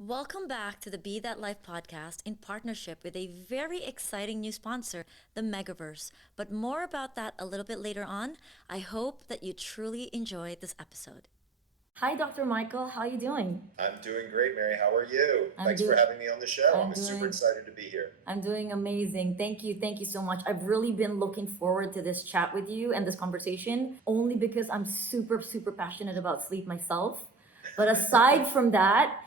Welcome back to the Be That Life podcast in partnership with a very exciting new sponsor, the Megaverse. But more about that a little bit later on. I hope that you truly enjoyed this episode. Hi, Dr. Michael. How are you doing? I'm doing great, Mary. How are you? I'm Thanks for doing. having me on the show. I'm I'm super doing. excited to be here. I'm doing amazing. Thank you. Thank you so much. I've really been looking forward to this chat with you and this conversation only because I'm super passionate about sleep myself. But aside from that,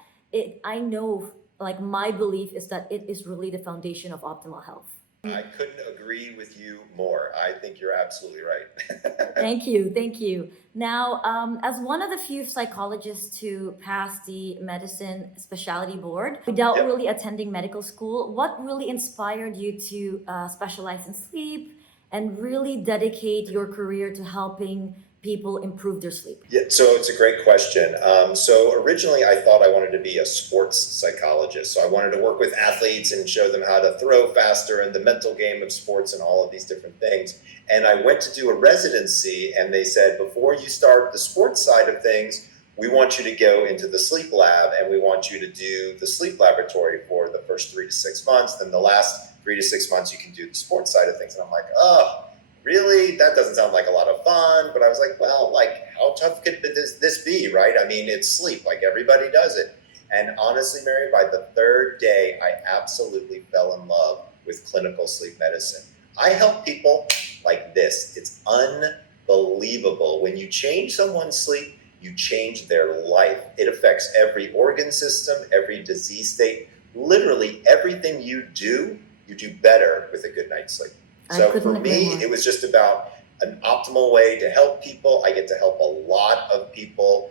I know, like, my belief is that it is really the foundation of optimal health. I couldn't agree with you more. I think you're absolutely right. Thank you. Thank you. Now, as one of the few psychologists to pass the medicine specialty board without Yep. really attending medical school, what really inspired you to specialize in sleep and really dedicate your career to helping people improve their sleep? Yeah, so it's a great question. So originally, I thought I wanted to be a sports psychologist. So I wanted to work with athletes and show them how to throw faster and the mental game of sports and all of these different things. And I went to do a residency, and they said, before you start the sports side of things, we want you to go into the sleep lab, and we want you to do the sleep laboratory for the first 3 to 6 months. Then the last 3 to 6 months, you can do the sports side of things. And I'm like, oh, really? That doesn't sound like a lot of fun. But I was like, well, like, how tough could this be, right? I mean, it's sleep, like everybody does it. And honestly, Mary, by the third day, I absolutely fell in love with clinical sleep medicine. I help people like this. It's unbelievable. When you change someone's sleep, you change their life. It affects every organ system, every disease state. Literally everything you do better with a good night's sleep. So for me, it was just about an optimal way to help people. I get to help a lot of people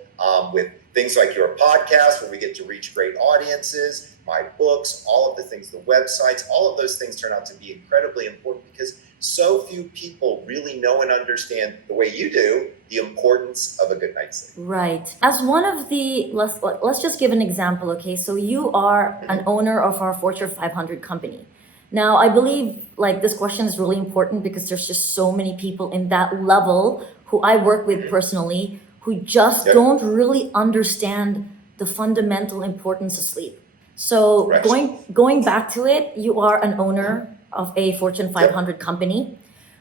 with things like your podcast, where we get to reach great audiences, my books, all of the things, the websites, all of those things turn out to be incredibly important because so few people really know and understand the way you do the importance of a good night's sleep. Right. As one of the let's just give an example, okay? So you are an owner of our Fortune 500 company. Now, I believe like this question is really important because there's just so many people in that level who I work with personally who just Yep. don't really understand the fundamental importance of sleep. So Correct. going back to it, you are an owner of a Fortune 500 company.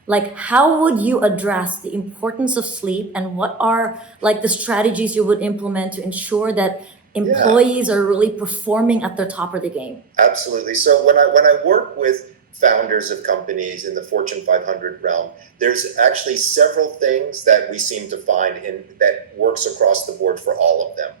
Like, how would you address the importance of sleep, and what are like the strategies you would implement to ensure that employees are really performing at the top of the game? Absolutely. So when I work with founders of companies in the Fortune 500 realm, there's actually several things that we seem to find in that works across the board for all of them.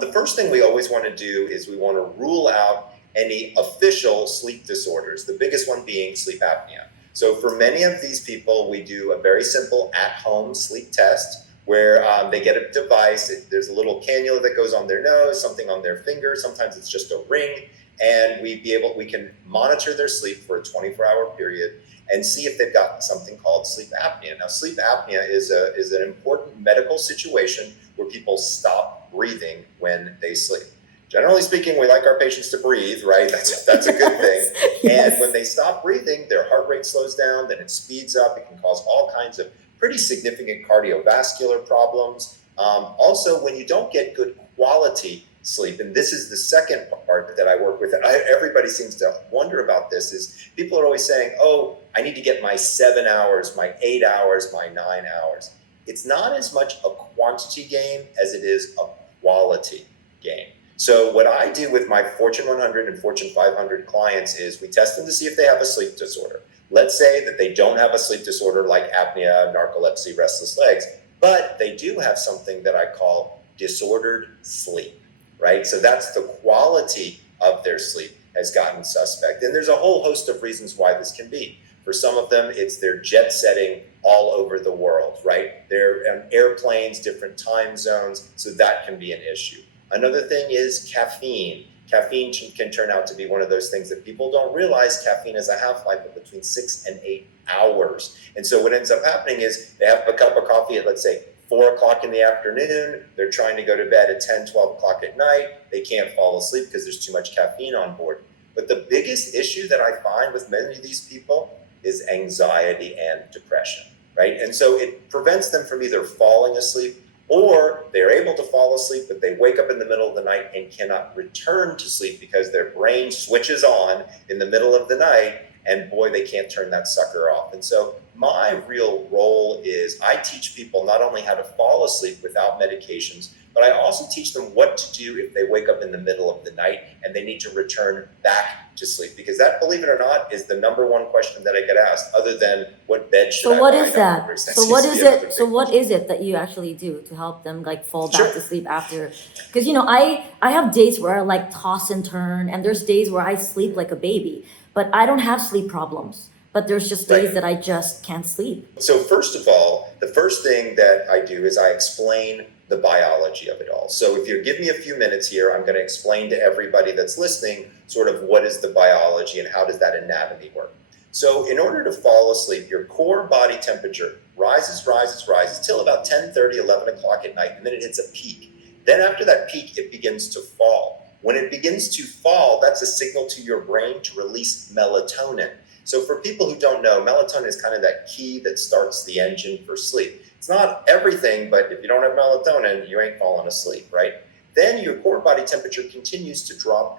The first thing we always want to do is we want to rule out any official sleep disorders, the biggest one being sleep apnea. So for many of these people, we do a very simple at-home sleep test where they get a device. There's a little cannula that goes on their nose, something on their finger. Sometimes it's just a ring. And we can monitor their sleep for a 24-hour period and see if they've got something called sleep apnea. Now, sleep apnea is an important medical situation where people stop breathing when they sleep. Generally speaking, we like our patients to breathe, right? That's a good thing. Yes. And when they stop breathing, their heart rate slows down, then it speeds up. It can cause all kinds of pretty significant cardiovascular problems. Also, when you don't get good quality sleep, and this is the second part that I work with, and everybody seems to wonder about this, is people are always saying, oh, I need to get my 7 hours, my 8 hours, my 9 hours. It's not as much a quantity game as it is a quality game. So what I do with my Fortune 100 and Fortune 500 clients is we test them to see if they have a sleep disorder. Let's say that they don't have a sleep disorder like apnea, narcolepsy, restless legs, but they do have something that I call disordered sleep, right? So that's the quality of their sleep has gotten suspect. And there's a whole host of reasons why this can be. For some of them, it's their jet setting all over the world, right? They're on airplanes, different time zones, so that can be an issue. Another thing is caffeine. Caffeine can turn out to be one of those things that people don't realize. Caffeine has a half-life of between 6 and 8 hours. And so what ends up happening is they have a cup of coffee at, let's say, 4 o'clock in the afternoon. They're trying to go to bed at 10, 12 o'clock at night. They can't fall asleep because there's too much caffeine on board. But the biggest issue that I find with many of these people is anxiety and depression, right? And so it prevents them from either falling asleep Or they're able to fall asleep, but they wake up in the middle of the night and cannot return to sleep because their brain switches on in the middle of the night, and boy, they can't turn that sucker off. And so my real role is I teach people not only how to fall asleep without medications, but I also teach them what to do if they wake up in the middle of the night and they need to return back to sleep. Because that, believe it or not, is the number one question that I get asked, other than what bed should I So what lie is down? that? So what is it? So what is it that you actually do to help them like fall back to sleep after? Because I have days where I like toss and turn, and there's days where I sleep like a baby, but I don't have sleep problems. But there's just days that I just can't sleep. So first of all, the first thing that I do is I explain the biology of it all. So if you give me a few minutes here, I'm going to explain to everybody that's listening sort of what is the biology and how does that anatomy work. So in order to fall asleep, your core body temperature rises till about 10:30, 11 o'clock at night, and then it hits a peak. Then after that peak, it begins to fall. When it begins to fall, that's a signal to your brain to release melatonin. So for people who don't know, melatonin is kind of that key that starts the engine for sleep. It's not everything, but if you don't have melatonin, you ain't falling asleep, right? Then your core body temperature continues to drop,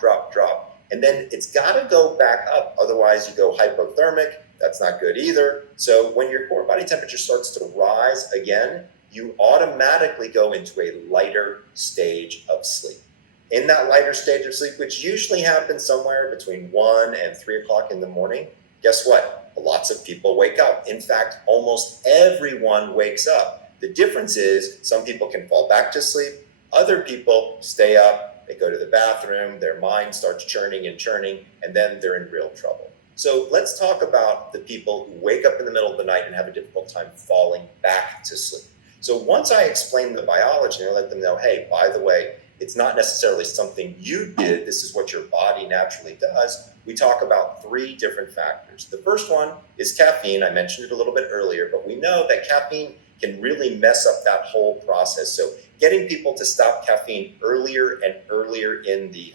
and then it's got to go back up. Otherwise, you go hypothermic. That's not good either. So when your core body temperature starts to rise again, you automatically go into a lighter stage of sleep. In that lighter stage of sleep, which usually happens somewhere between 1 and 3 o'clock in the morning, guess what? Lots of people wake up. In fact, almost everyone wakes up. The difference is some people can fall back to sleep. Other people stay up, they go to the bathroom, their mind starts churning, and then they're in real trouble. So let's talk about the people who wake up in the middle of the night and have a difficult time falling back to sleep. So once I explain the biology, I let them know, hey, by the way, it's not necessarily something you did. This is what your body naturally does. We talk about 3 different factors. The first one is caffeine. I mentioned it a little bit earlier, but we know that caffeine can really mess up that whole process. So getting people to stop caffeine earlier and earlier in the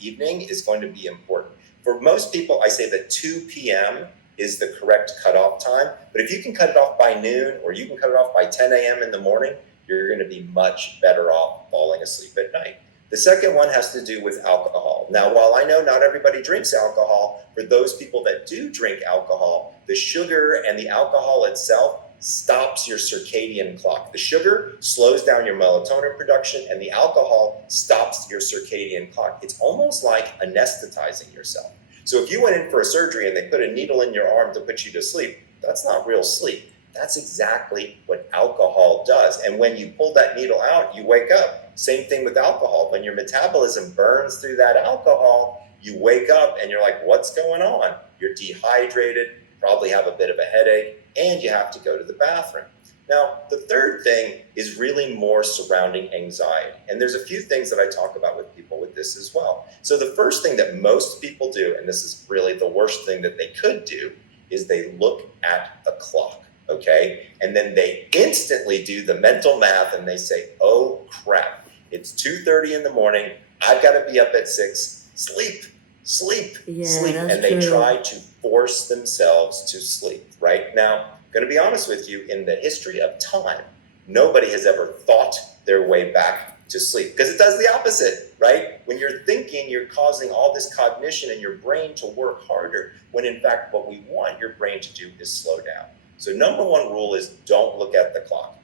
evening is going to be important. For most people, I say that 2 p.m. is the correct cutoff time. But if you can cut it off by noon or you can cut it off by 10 a.m. in the morning, you're going to be much better off falling asleep at night. The second one has to do with alcohol. Now, while I know not everybody drinks alcohol, for those people that do drink alcohol, the sugar and the alcohol itself stops your circadian clock. The sugar slows down your melatonin production, and the alcohol stops your circadian clock. It's almost like anesthetizing yourself. So if you went in for a surgery and they put a needle in your arm to put you to sleep, that's not real sleep. That's exactly what alcohol does. And when you pull that needle out, you wake up. Same thing with alcohol. When your metabolism burns through that alcohol, you wake up and you're like, what's going on? You're dehydrated, probably have a bit of a headache, and you have to go to the bathroom. Now, the third thing is really more surrounding anxiety. And there's a few things that I talk about with people with this as well. So the first thing that most people do, and this is really the worst thing that they could do, is they look at a clock. Okay, and then they instantly do the mental math and they say, oh crap, it's 2:30 in the morning, I've got to be up at 6, sleep, and they try to force themselves to sleep. Right now, I'm going to be honest with you, in the history of time, nobody has ever thought their way back to sleep, because it does the opposite, right? When you're thinking, you're causing all this cognition in your brain to work harder, when in fact what we want your brain to do is slow down. So number one rule is don't look at the clock.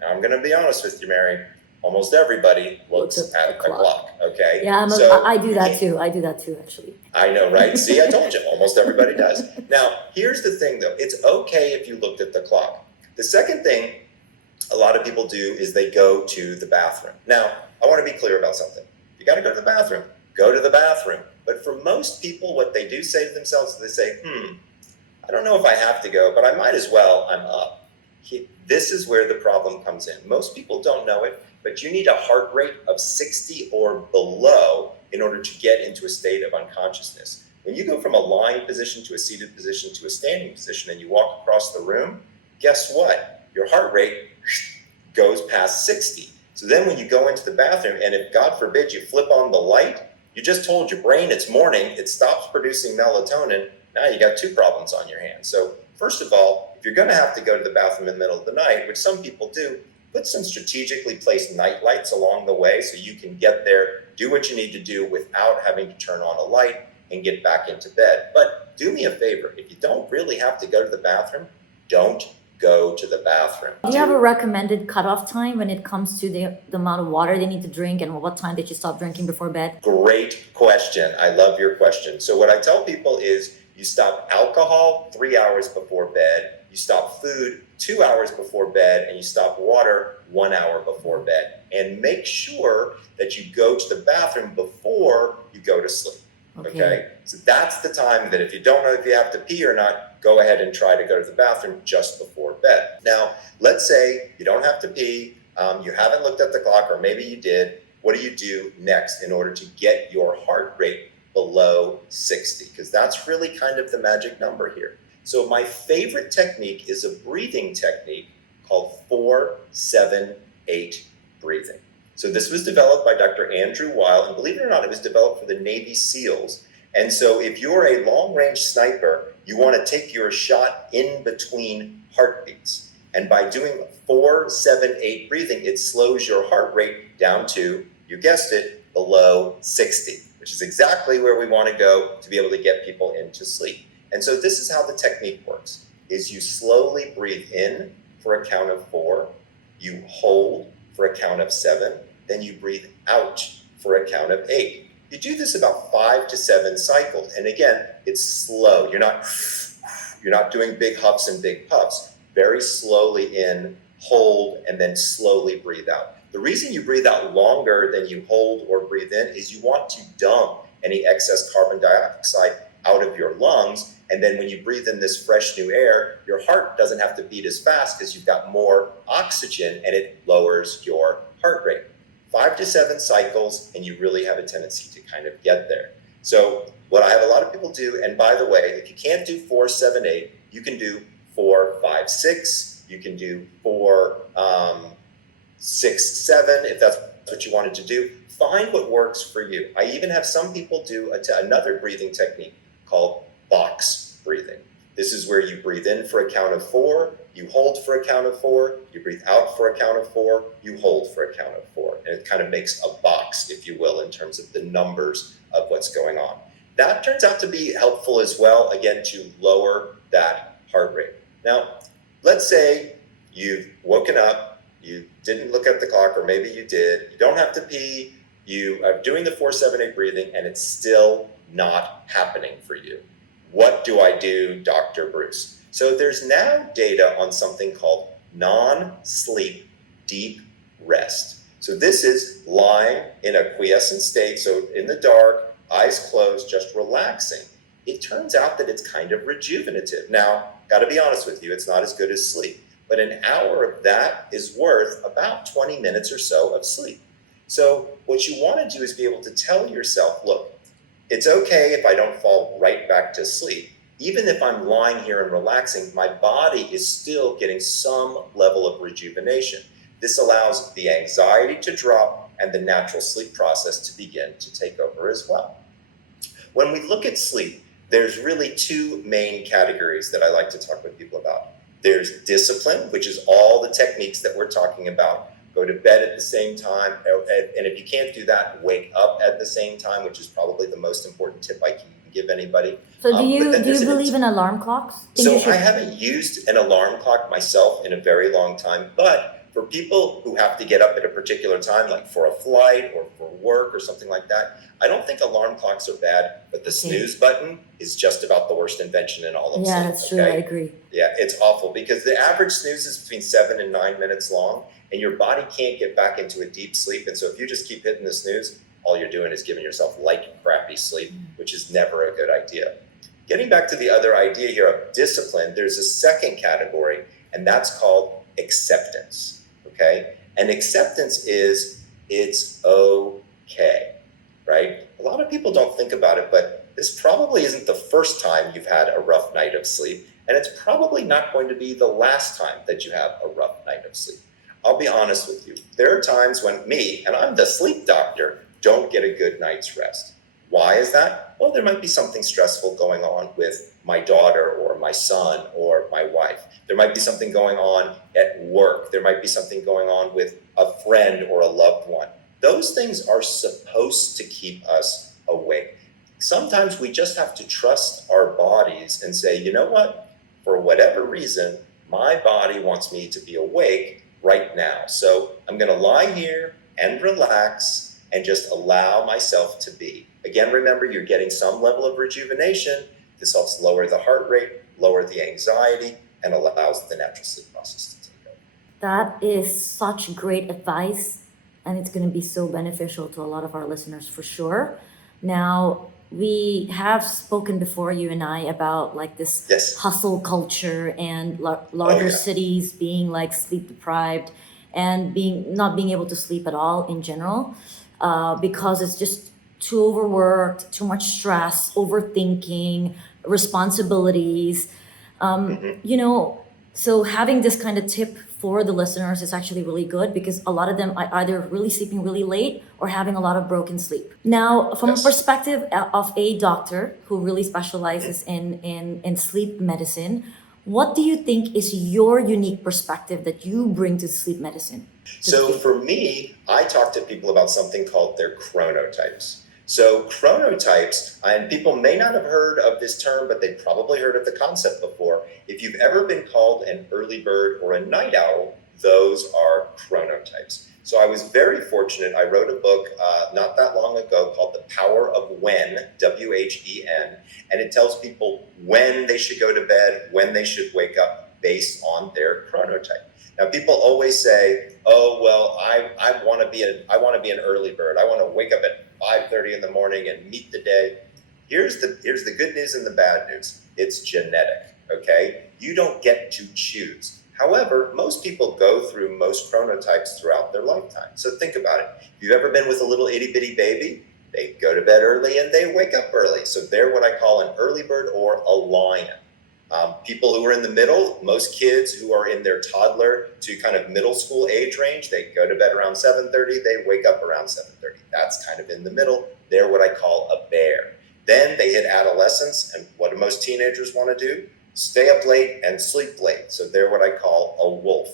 Now I'm going to be honest with you, Mary. Almost everybody looks at the clock. Okay. Yeah, I do that too. I do that too, actually. I know, right? See, I told you, almost everybody does. Now, here's the thing though. It's okay if you looked at the clock. The second thing a lot of people do is they go to the bathroom. Now, I want to be clear about something. You got to go to the bathroom. Go to the bathroom. But for most people, what they do say to themselves is they say, I don't know if I have to go, but I might as well. I'm up. This is where the problem comes in. Most people don't know it, but you need a heart rate of 60 or below in order to get into a state of unconsciousness. When you go from a lying position to a seated position to a standing position and you walk across the room, guess what? Your heart rate goes past 60. So then when you go into the bathroom and if, God forbid, you flip on the light, you just told your brain it's morning, it stops producing melatonin. Now you got 2 problems on your hands. So first of all, if you're going to have to go to the bathroom in the middle of the night, which some people do, put some strategically placed night lights along the way so you can get there, do what you need to do without having to turn on a light and get back into bed. But do me a favor, if you don't really have to go to the bathroom, don't go to the bathroom. Do you have a recommended cutoff time when it comes to the amount of water they need to drink and what time they should stop drinking before bed? Great question. I love your question. So what I tell people is you stop alcohol 3 hours before bed, you stop food 2 hours before bed, and you stop water 1 hour before bed. And make sure that you go to the bathroom before you go to sleep. Okay? So that's the time that if you don't know if you have to pee or not, go ahead and try to go to the bathroom just before bed. Now, let's say you don't have to pee, you haven't looked at the clock, or maybe you did. What do you do next in order to get your heart rate below 60? Because that's really kind of the magic number here. So my favorite technique is a breathing technique called 4-7-8 breathing. So this was developed by Dr. Andrew Weil, and believe it or not, it was developed for the Navy SEALs. And so if you're a long-range sniper, you want to take your shot in between heartbeats. And by doing 4-7-8 breathing, it slows your heart rate down to, you guessed it, below 60, which is exactly where we want to go to be able to get people into sleep. And so this is how the technique works, is you slowly breathe in for a count of 4, you hold for a count of 7, then you breathe out for a count of 8. You do this about 5 to 7 cycles. And again, it's slow. You're not doing big huffs and big puffs. Very slowly in, hold, and then slowly breathe out. The reason you breathe out longer than you hold or breathe in is you want to dump any excess carbon dioxide out of your lungs. And then when you breathe in this fresh new air, your heart doesn't have to beat as fast because you've got more oxygen and it lowers your heart rate. 5 to 7 cycles, and you really have a tendency to kind of get there. So what I have a lot of people do, and by the way, if you can't do 4-7-8, you can do 4-5-6, you can do 4-6-7, if that's what you wanted to do. Find what works for you. I even have some people do another breathing technique called box breathing. This is where you breathe in for a count of 4, you hold for a count of 4, you breathe out for a count of 4, you hold for a count of 4. And it kind of makes a box, if you will, in terms of the numbers of what's going on. That turns out to be helpful as well, again, to lower that heart rate. Now, let's say you've woken up, you didn't look at the clock, or maybe you did, you don't have to pee, you are doing the 4-7-8 breathing, and it's still not happening for you. What do I do, Dr. Breus? So there's now data on something called non-sleep deep rest. So this is lying in a quiescent state, so in the dark, eyes closed, just relaxing. It turns out that it's kind of rejuvenative. Now, got to be honest with you, it's not as good as sleep, but an hour of that is worth about 20 minutes or so of sleep. So what you want to do is be able to tell yourself, look, it's okay if I don't fall right back to sleep. Even if I'm lying here and relaxing, my body is still getting some level of rejuvenation. This allows the anxiety to drop and the natural sleep process to begin to take over as well. When we look at sleep, there's really 2 main categories that I like to talk with people about. There's discipline, which is all the techniques that we're talking about. Go to bed at the same time, and if you can't do that, wake up at the same time, which is probably the most important tip I can give anybody. So do you believe in alarm clocks? So I haven't used an alarm clock myself in a very long time, but for people who have to get up at a particular time, like for a flight or for work or something like that, I don't think alarm clocks are bad, but the snooze button is just about the worst invention in all of sleep. Yeah, that's true. I agree. Yeah, it's awful because the average snooze is between 7 and 9 minutes long, and your body can't get back into a deep sleep. And so if you just keep hitting the snooze, all you're doing is giving yourself light, crappy sleep, which is never a good idea. Getting back to the other idea here of discipline, there's a second category, and that's called acceptance, okay? And acceptance is, it's okay, right? A lot of people don't think about it, but this probably isn't the first time you've had a rough night of sleep, and it's probably not going to be the last time that you have a rough night of sleep. I'll be honest with you. There are times when me, and I'm the sleep doctor, don't get a good night's rest. Why is that? Well, there might be something stressful going on with my daughter or my son or my wife. There might be something going on at work. There might be something going on with a friend or a loved one. Those things are supposed to keep us awake. Sometimes we just have to trust our bodies and say, you know what? For whatever reason, my body wants me to be awake right now. So I'm going to lie here and relax and just allow myself to be. Again, remember, you're getting some level of rejuvenation. This helps lower the heart rate, lower the anxiety, and allows the natural sleep process to take over. That is such great advice, and it's going to be so beneficial to a lot of our listeners for sure. Now, we have spoken before, you and I, about like this Yes. hustle culture and Oh, larger yeah. cities being like sleep deprived and not being able to sleep at all in general, because it's just too overworked, too much stress, overthinking, responsibilities. Mhm. You know, so having this kind of tip for the listeners is actually really good because a lot of them are either really sleeping really late or having a lot of broken sleep. Now, from a Yes. perspective of a doctor who really specializes in sleep medicine, what do you think is your unique perspective that you bring to sleep medicine, to the So field? for me, I talk to people about something called their chronotypes. So chronotypes, and people may not have heard of this term, but they probably heard of the concept before. If you've ever been called an early bird or a night owl, those are chronotypes. So I was very fortunate. I wrote a book not that long ago called The Power of When, When, and it tells people when they should go to bed, when they should wake up based on their chronotype. Now, people always say, "Oh, well, I want to be an early bird. I want to wake up at 5:30 in the morning and meet the day." Here's the good news and the bad news. It's genetic. Okay, you don't get to choose. However, most people go through most chronotypes throughout their lifetime. So think about it. If you've ever been with a little itty bitty baby, they go to bed early and they wake up early. So they're what I call an early bird or a lion. People who are in the middle, most kids who are in their toddler to kind of middle school age range, they go to bed around 7:30, they wake up around 7:30. That's kind of in the middle. They're what I call a bear. Then they hit adolescence, and what do most teenagers want to do? Stay up late and sleep late. So they're what I call a wolf.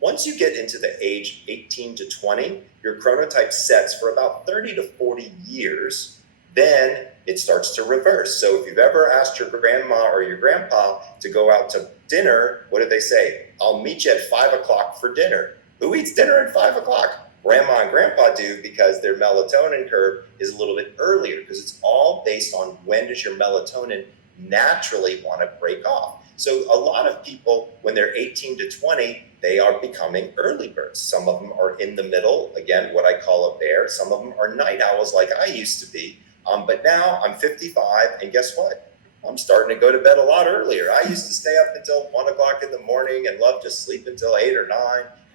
Once you get into the age 18 to 20, your chronotype sets for about 30 to 40 years. Then it starts to reverse. So if you've ever asked your grandma or your grandpa to go out to dinner, what do they say? I'll meet you at 5 o'clock for dinner. Who eats dinner at 5 o'clock? Grandma and grandpa do, because their melatonin curve is a little bit earlier, because it's all based on when does your melatonin naturally want to break off. So a lot of people, when they're 18 to 20, they are becoming early birds. Some of them are in the middle, again, what I call a bear. Some of them are night owls like I used to be. But now I'm 55, and guess what? I'm starting to go to bed a lot earlier. I used to stay up until 1 o'clock in the morning and love to sleep until 8 or 9.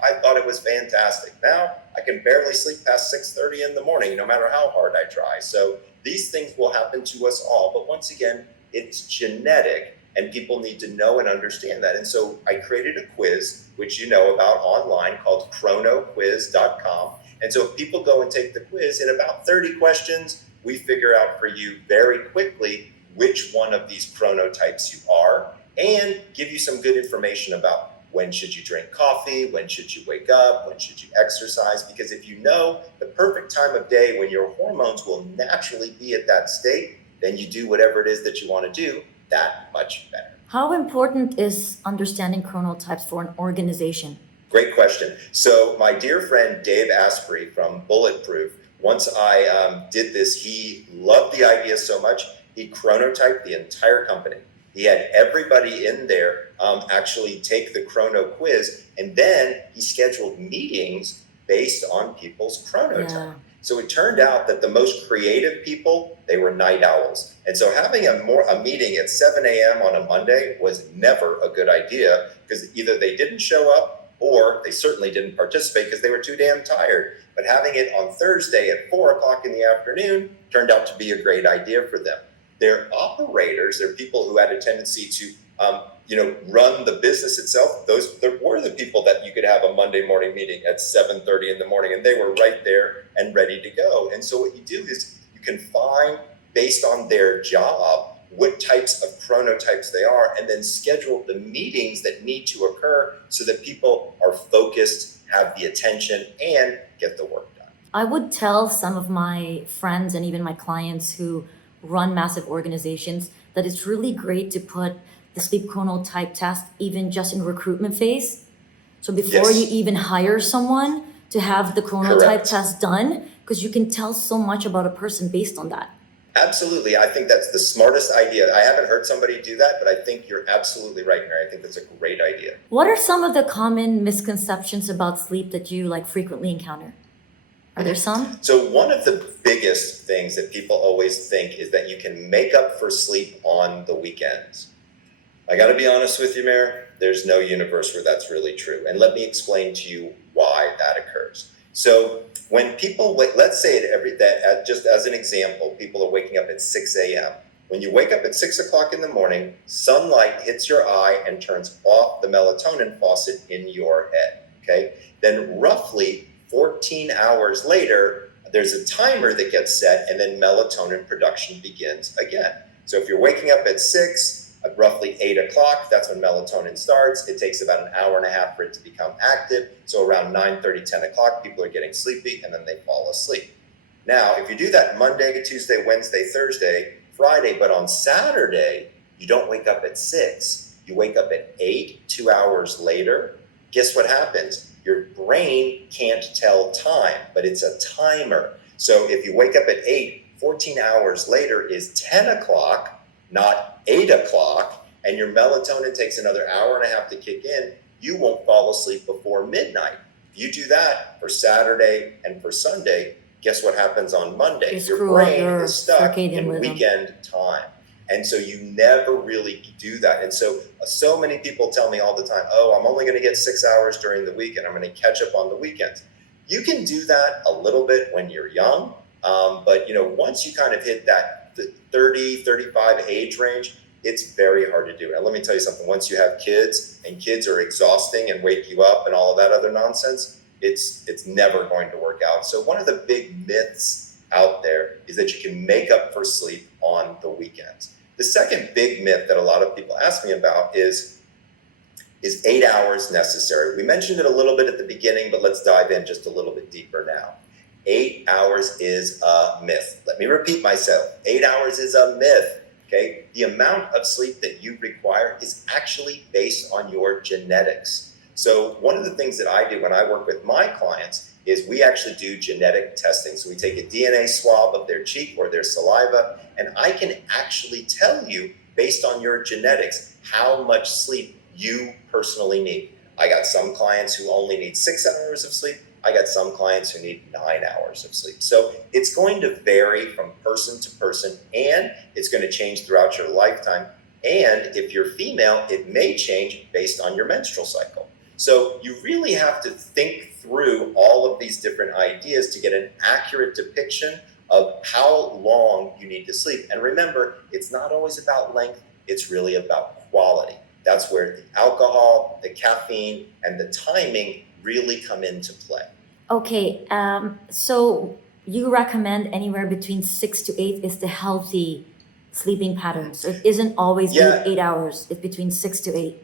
I thought it was fantastic. Now I can barely sleep past 6:30 in the morning, no matter how hard I try. So these things will happen to us all. But once again, it's genetic, and people need to know and understand that. And so I created a quiz, which you know about online, called chronoquiz.com. And so if people go and take the quiz, in about 30 questions, we figure out for you very quickly which one of these chronotypes you are, and give you some good information about when should you drink coffee, when should you wake up, when should you exercise. Because if you know the perfect time of day when your hormones will naturally be at that state, then you do whatever it is that you want to do that much better. How important is understanding chronotypes for an organization? Great question. So my dear friend Dave Asprey from Bulletproof, once I did this, he loved the idea so much, he chronotyped the entire company. He had everybody in there actually take the chrono quiz, and then he scheduled meetings based on people's chronotype. Yeah. So it turned out that the most creative people, they were night owls. And so having a meeting at 7 a.m. on a Monday was never a good idea, because either they didn't show up or they certainly didn't participate because they were too damn tired. But having it on Thursday at 4 o'clock in the afternoon turned out to be a great idea for them. They're operators, they're people who had a tendency to run the business itself. There were the people that you could have a Monday morning meeting at 7:30 in the morning, and they were right there and ready to go. And so what you do is you can find based on their job, what types of chronotypes they are, and then schedule the meetings that need to occur so that people are focused, have the attention, and get the work done. I would tell some of my friends and even my clients who run massive organizations that it's really great to put the sleep chronotype test even just in recruitment phase. So before you Yes. even hire someone, to have the chronotype Correct. test done, because you can tell so much about a person based on that. Absolutely. I think that's the smartest idea. I haven't heard somebody do that, but I think you're absolutely right, Mary. I think that's a great idea. What are some of the common misconceptions about sleep that you like frequently encounter? Are there some? So one of the biggest things that people always think is that you can make up for sleep on the weekends. I got to be honest with you, Mayor. There's no universe where that's really true. And let me explain to you why that occurs. So when people, let's say just as an example, people are waking up at 6 a.m. When you wake up at 6 o'clock in the morning, sunlight hits your eye and turns off the melatonin faucet in your head, okay? Then roughly 14 hours later, there's a timer that gets set and then melatonin production begins again. So if you're waking up at 6, at roughly 8 o'clock, that's when melatonin starts. It takes about an hour and a half for it to become active. So around 9:30, 10 o'clock, people are getting sleepy and then they fall asleep. Now, if you do that Monday, Tuesday, Wednesday, Thursday, Friday, but on Saturday, you don't wake up at 6. You wake up at 8, 2 hours later. Guess what happens? Your brain can't tell time, but it's a timer. So if you wake up at 8, 14 hours later is 10 o'clock, not 8 o'clock, and your melatonin takes another hour and a half to kick in, you won't fall asleep before midnight. If you do that for Saturday and for Sunday, guess what happens on Monday? Your brain is stuck in weekend time. And so you never really do that. And so many people tell me all the time, oh, I'm only going to get 6 hours during the week and I'm going to catch up on the weekends. You can do that a little bit when you're young, but once you kind of hit that the 30, 35 age range, it's very hard to do. And let me tell you something, once you have kids and kids are exhausting and wake you up and all of that other nonsense, it's never going to work out. So one of the big myths out there is that you can make up for sleep on the weekends. The second big myth that a lot of people ask me about is 8 hours necessary? We mentioned it a little bit at the beginning, but let's dive in just a little bit deeper now. 8 hours is a myth. Let me repeat myself. 8 hours is a myth, okay? The amount of sleep that you require is actually based on your genetics. So one of the things that I do when I work with my clients is we actually do genetic testing. So we take a DNA swab of their cheek or their saliva, and I can actually tell you, based on your genetics, how much sleep you personally need. I got some clients who only need 6 hours of sleep. I got some clients who need 9 hours of sleep. So it's going to vary from person to person, and it's going to change throughout your lifetime. And if you're female, it may change based on your menstrual cycle. So you really have to think through all of these different ideas to get an accurate depiction of how long you need to sleep. And remember, it's not always about length, it's really about quality. That's where the alcohol, the caffeine, and the timing really come into play. Okay, so you recommend anywhere between 6 to 8 is the healthy sleeping pattern. So it isn't always 8 hours, it's between 6 to 8.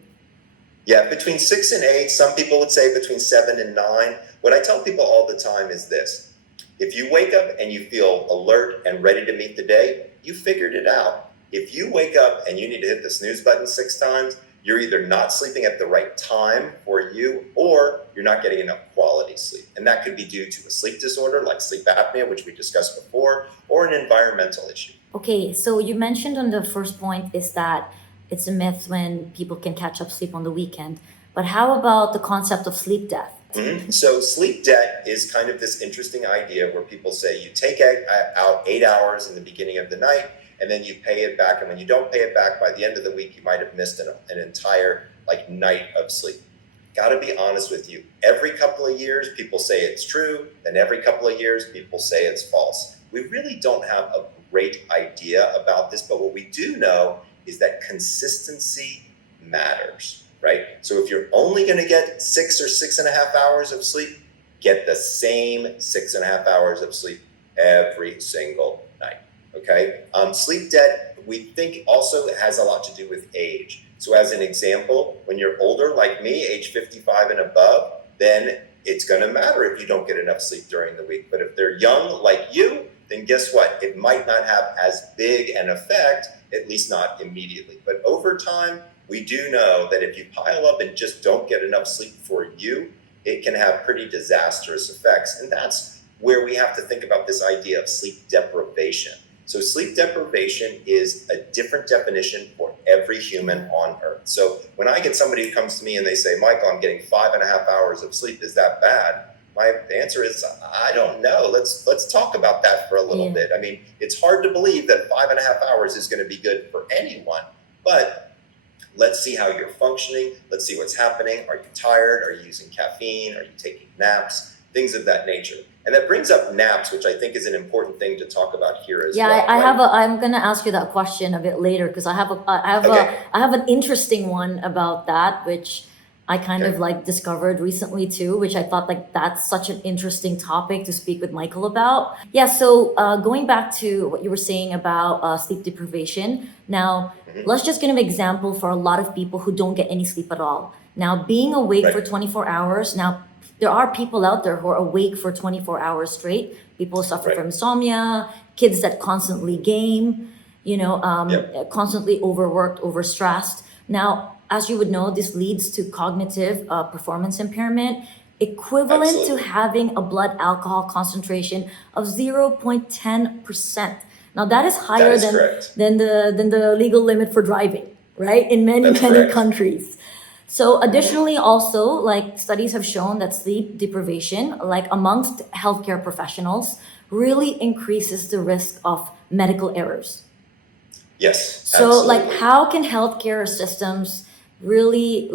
Yeah, between 6 and 8, some people would say between 7 and 9. What I tell people all the time is this: if you wake up and you feel alert and ready to meet the day, you figured it out. If you wake up and you need to hit the snooze button 6 times, you're either not sleeping at the right time for you, or you're not getting enough quality sleep. And that could be due to a sleep disorder like sleep apnea, which we discussed before, or an environmental issue. Okay, so you mentioned on the first point is that it's a myth when people can catch up sleep on the weekend. But how about the concept of sleep debt? Mm-hmm. So sleep debt is kind of this interesting idea where people say you take out 8 hours in the beginning of the night, and then you pay it back. And when you don't pay it back, by the end of the week, you might have missed an entire night of sleep. Got to be honest with you. Every couple of years, people say it's true. Then every couple of years, people say it's false. We really don't have a great idea about this, but what we do know is that consistency matters, right? So if you're only going to get 6 or 6.5 hours of sleep, get the same 6.5 hours of sleep every single night. Okay, sleep debt we think also has a lot to do with age. So as an example, when you're older like me, age 55 and above, then it's going to matter if you don't get enough sleep during the week. But if they're young like you, then guess what? It might not have as big an effect, at least not immediately. But over time, we do know that if you pile up and just don't get enough sleep for you, it can have pretty disastrous effects. And that's where we have to think about this idea of sleep deprivation. So sleep deprivation is a different definition for every human on earth. So when I get somebody who comes to me and they say, Michael, I'm getting 5.5 hours of sleep, is that bad? My answer is, I don't know. Let's talk about that for a little bit. I mean, it's hard to believe that 5.5 hours is going to be good for anyone, but let's see how you're functioning. Let's see what's happening. Are you tired? Are you using caffeine? Are you taking naps? Things of that nature. And that brings up naps, which I think is an important thing to talk about here as well. I'm gonna ask you that question a bit later because I have an interesting one about that, which I kind of like discovered recently too, which I thought like that's such an interesting topic to speak with Michael about. Yeah, so going back to what you were saying about sleep deprivation. Now, let's just give an example for a lot of people who don't get any sleep at all. Now, being awake for 24 hours. Now, there are people out there who are awake for 24 hours straight. People suffer from insomnia, kids that constantly game, constantly overworked, overstressed. Now, as you would know, this leads to cognitive performance impairment, equivalent to having a blood alcohol concentration of 0.10%. Now, that is higher than the legal limit for driving, right? In many countries. So additionally, also, like studies have shown that sleep deprivation, like amongst healthcare professionals, really increases the risk of medical errors. Yes. So like how can healthcare systems really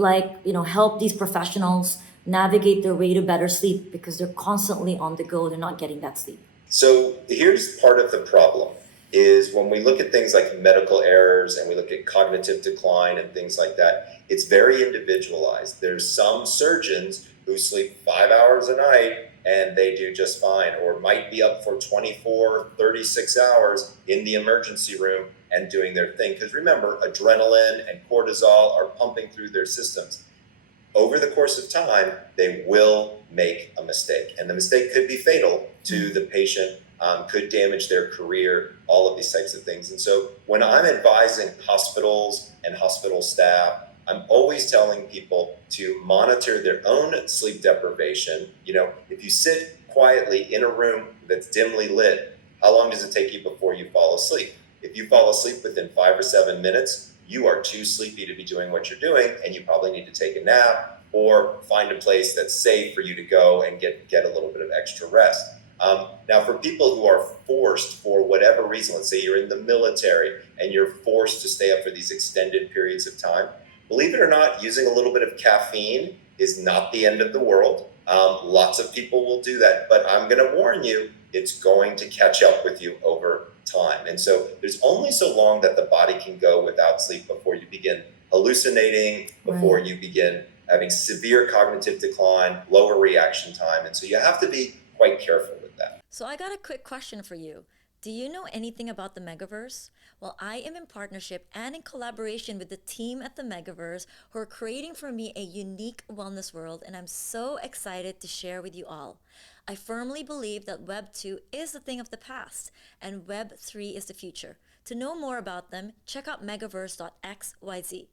help these professionals navigate their way to better sleep because they're constantly on the go, they're not getting that sleep? So here's part of the problem is when we look at things like medical errors and we look at cognitive decline and things like that, it's very individualized. There's some surgeons who sleep 5 hours a night and they do just fine, or might be up for 24, 36 hours in the emergency room and doing their thing. Because remember, adrenaline and cortisol are pumping through their systems. Over the course of time, they will make a mistake, and the mistake could be fatal to the patient, could damage their career, all of these types of things. And so when I'm advising hospitals and hospital staff, I'm always telling people to monitor their own sleep deprivation. If you sit quietly in a room that's dimly lit, how long does it take you before you fall asleep? If you fall asleep within 5 or 7 minutes, you are too sleepy to be doing what you're doing, and you probably need to take a nap or find a place that's safe for you to go and get a little bit of extra rest. Now, for people who are forced for whatever reason, let's say you're in the military and you're forced to stay up for these extended periods of time, believe it or not, using a little bit of caffeine is not the end of the world. Lots of people will do that, but I'm going to warn you, it's going to catch up with you over time. And so there's only so long that the body can go without sleep before you begin hallucinating, before you begin having severe cognitive decline, lower reaction time. And so you have to be quite careful with that. So I got a quick question for you. Do you know anything about the Megaverse? Well, I am in partnership and in collaboration with the team at the Megaverse who are creating for me a unique wellness world, and I'm so excited to share with you all. I firmly believe that Web 2 is a thing of the past and Web 3 is the future. To know more about them, check out megaverse.xyz.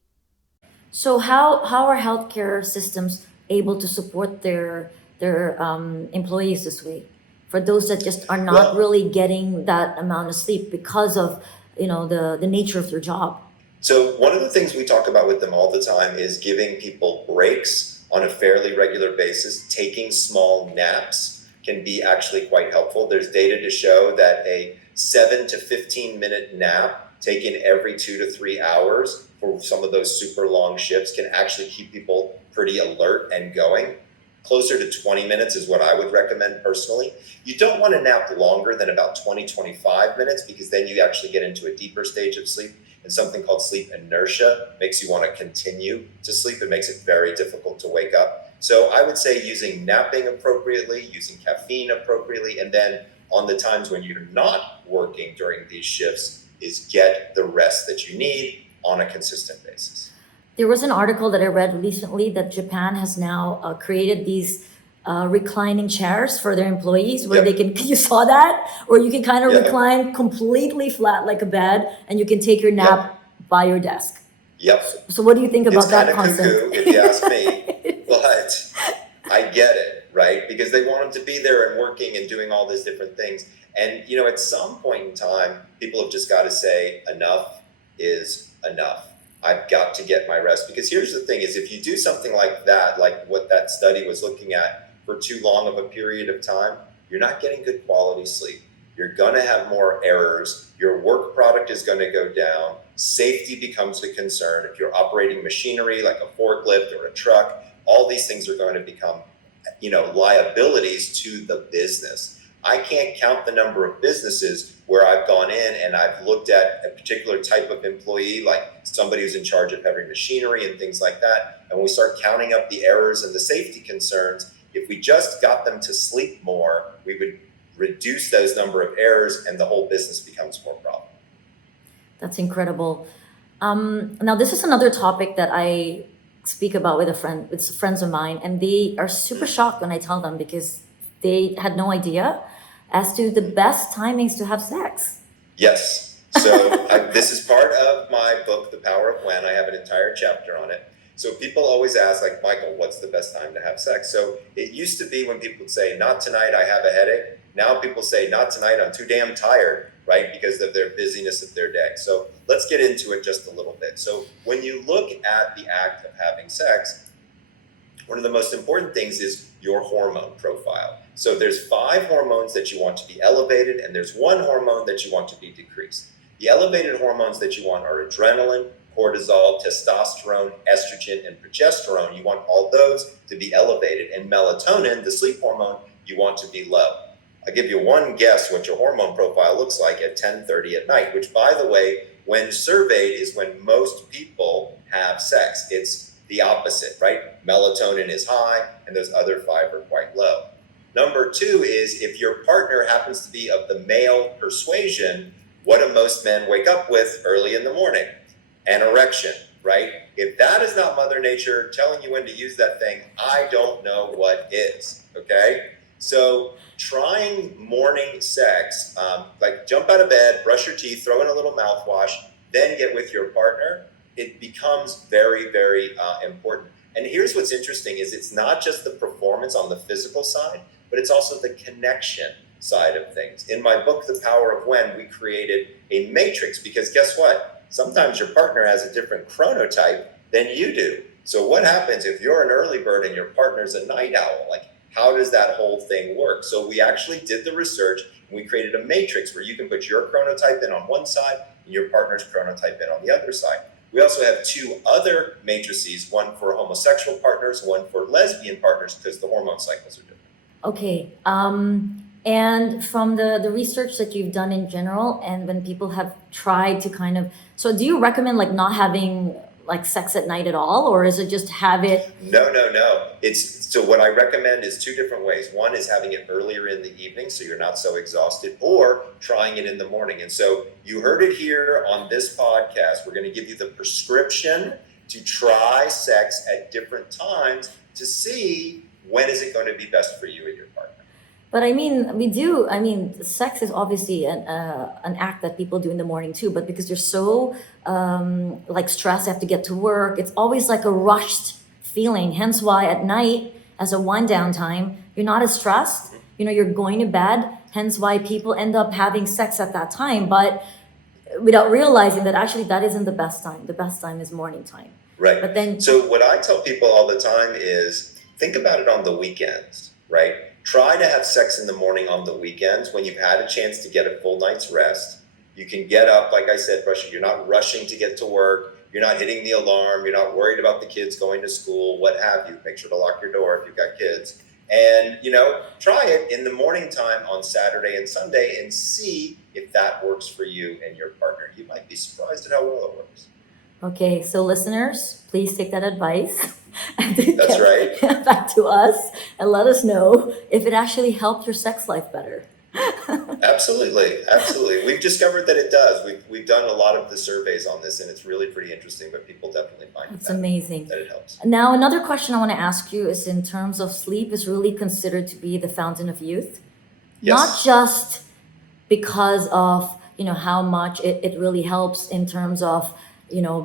So how are healthcare systems able to support their employees this way? For those that just are not really getting that amount of sleep because of the nature of their job. So one of the things we talk about with them all the time is giving people breaks on a fairly regular basis. Taking small naps can be actually quite helpful. There's data to show that a 7 to 15-minute nap taken every 2 to 3 hours for some of those super long shifts can actually keep people pretty alert and going. Closer to 20 minutes is what I would recommend personally. You don't want to nap longer than about 20-25 minutes because then you actually get into a deeper stage of sleep, and something called sleep inertia makes you want to continue to sleep. It makes it very difficult to wake up. So I would say using napping appropriately, using caffeine appropriately, and then on the times when you're not working during these shifts is get the rest that you need on a consistent basis. There was an article that I read recently that Japan has now created these reclining chairs for their employees where they Yep. can, you saw that? Where you can kind of Yep. recline completely flat like a bed and you can take your nap Yep. by your desk. Yep. So what do you think It's about kind that of concept? cuckoo, if you ask me, but I get it, right? Because they want them to be there and working and doing all these different things. And, you know, at some point in time, people have just got to say enough is enough. I've got to get my rest. Because here's the thing is if you do something like that, like what that study was looking at for too long of a period of time, you're not getting good quality sleep. You're going to have more errors. Your work product is going to go down. Safety becomes a concern. If you're operating machinery like a forklift or a truck, all these things are going to become, you know, liabilities to the business. I can't count the number of businesses where I've gone in and I've looked at a particular type of employee, like somebody who's in charge of heavy machinery and things like that. And we start counting up the errors and the safety concerns. If we just got them to sleep more, we would reduce those number of errors and the whole business becomes more profitable. That's incredible. Now, this is another topic that I speak about with friends of mine, and they are super shocked when I tell them because they had no idea as to the best timings to have sex. Yes. So this is part of my book, The Power of When. I have an entire chapter on it. So people always ask, like, Michael, what's the best time to have sex? So it used to be when people would say, not tonight, I have a headache. Now people say, not tonight, I'm too damn tired, right? Because of their busyness of their day. So let's get into it just a little bit. So when you look at the act of having sex, one of the most important things is your hormone profile. So there's 5 hormones that you want to be elevated, and there's 1 hormone that you want to be decreased. The elevated hormones that you want are adrenaline, cortisol, testosterone, estrogen, and progesterone. You want all those to be elevated. And melatonin, the sleep hormone, you want to be low. I'll give you one guess what your hormone profile looks like at 10:30 at night, which, by the way, when surveyed is when most people have sex. It's the opposite, right? Melatonin is high and those other 5 are quite low. Number 2 is if your partner happens to be of the male persuasion, what do most men wake up with early in the morning? An erection, right? If that is not Mother Nature telling you when to use that thing, I don't know what is, okay? So trying morning sex, like jump out of bed, brush your teeth, throw in a little mouthwash, then get with your partner, it becomes very, very important. And here's what's interesting is it's not just the performance on the physical side, but it's also the connection side of things. In my book, The Power of When, we created a matrix because guess what? Sometimes your partner has a different chronotype than you do. So what happens if you're an early bird and your partner's a night owl? Like, how does that whole thing work? So we actually did the research and we created a matrix where you can put your chronotype in on one side and your partner's chronotype in on the other side. We also have 2 other matrices, one for homosexual partners, one for lesbian partners, because the hormone cycles are different. Okay. And from the research that you've done in general, and when people have tried to kind of, so do you recommend like not having like sex at night at all, or is it just have it? No. So what I recommend is 2 different ways. One is having it earlier in the evening so you're not so exhausted, or trying it in the morning. And so you heard it here on this podcast. We're going to give you the prescription to try sex at different times to see when is it going to be best for you and your partner. But I mean, we do. I mean, sex is obviously an act that people do in the morning too. But because they're so like stressed, they have to get to work. It's always like a rushed feeling. Hence why at night, as a wind down time, you're not as stressed. You know, you're going to bed. Hence why people end up having sex at that time, but without realizing that actually that isn't the best time. The best time is morning time. Right. But then, So what I tell people all the time is think about it on the weekends, right? Try to have sex in the morning on the weekends when you've had a chance to get a full night's rest. You can get up, like I said, you're not rushing to get to work. You're not hitting the alarm. You're not worried about the kids going to school, what have you. Make sure to lock your door if you've got kids. And, you know, try it in the morning time on Saturday and Sunday and see if that works for you and your partner. You might be surprised at how well it works. okay, so listeners, please take that advice and That's right. get back to us and let us know if it actually helped your sex life better. Absolutely, absolutely. We've discovered that it does. We've done a lot of the surveys on this, and it's really pretty interesting. But people definitely find It's that amazing. that it helps. Now, another question I want to ask you is in terms of sleep is really considered to be the fountain of youth, not Yes, just because of how much it really helps in terms of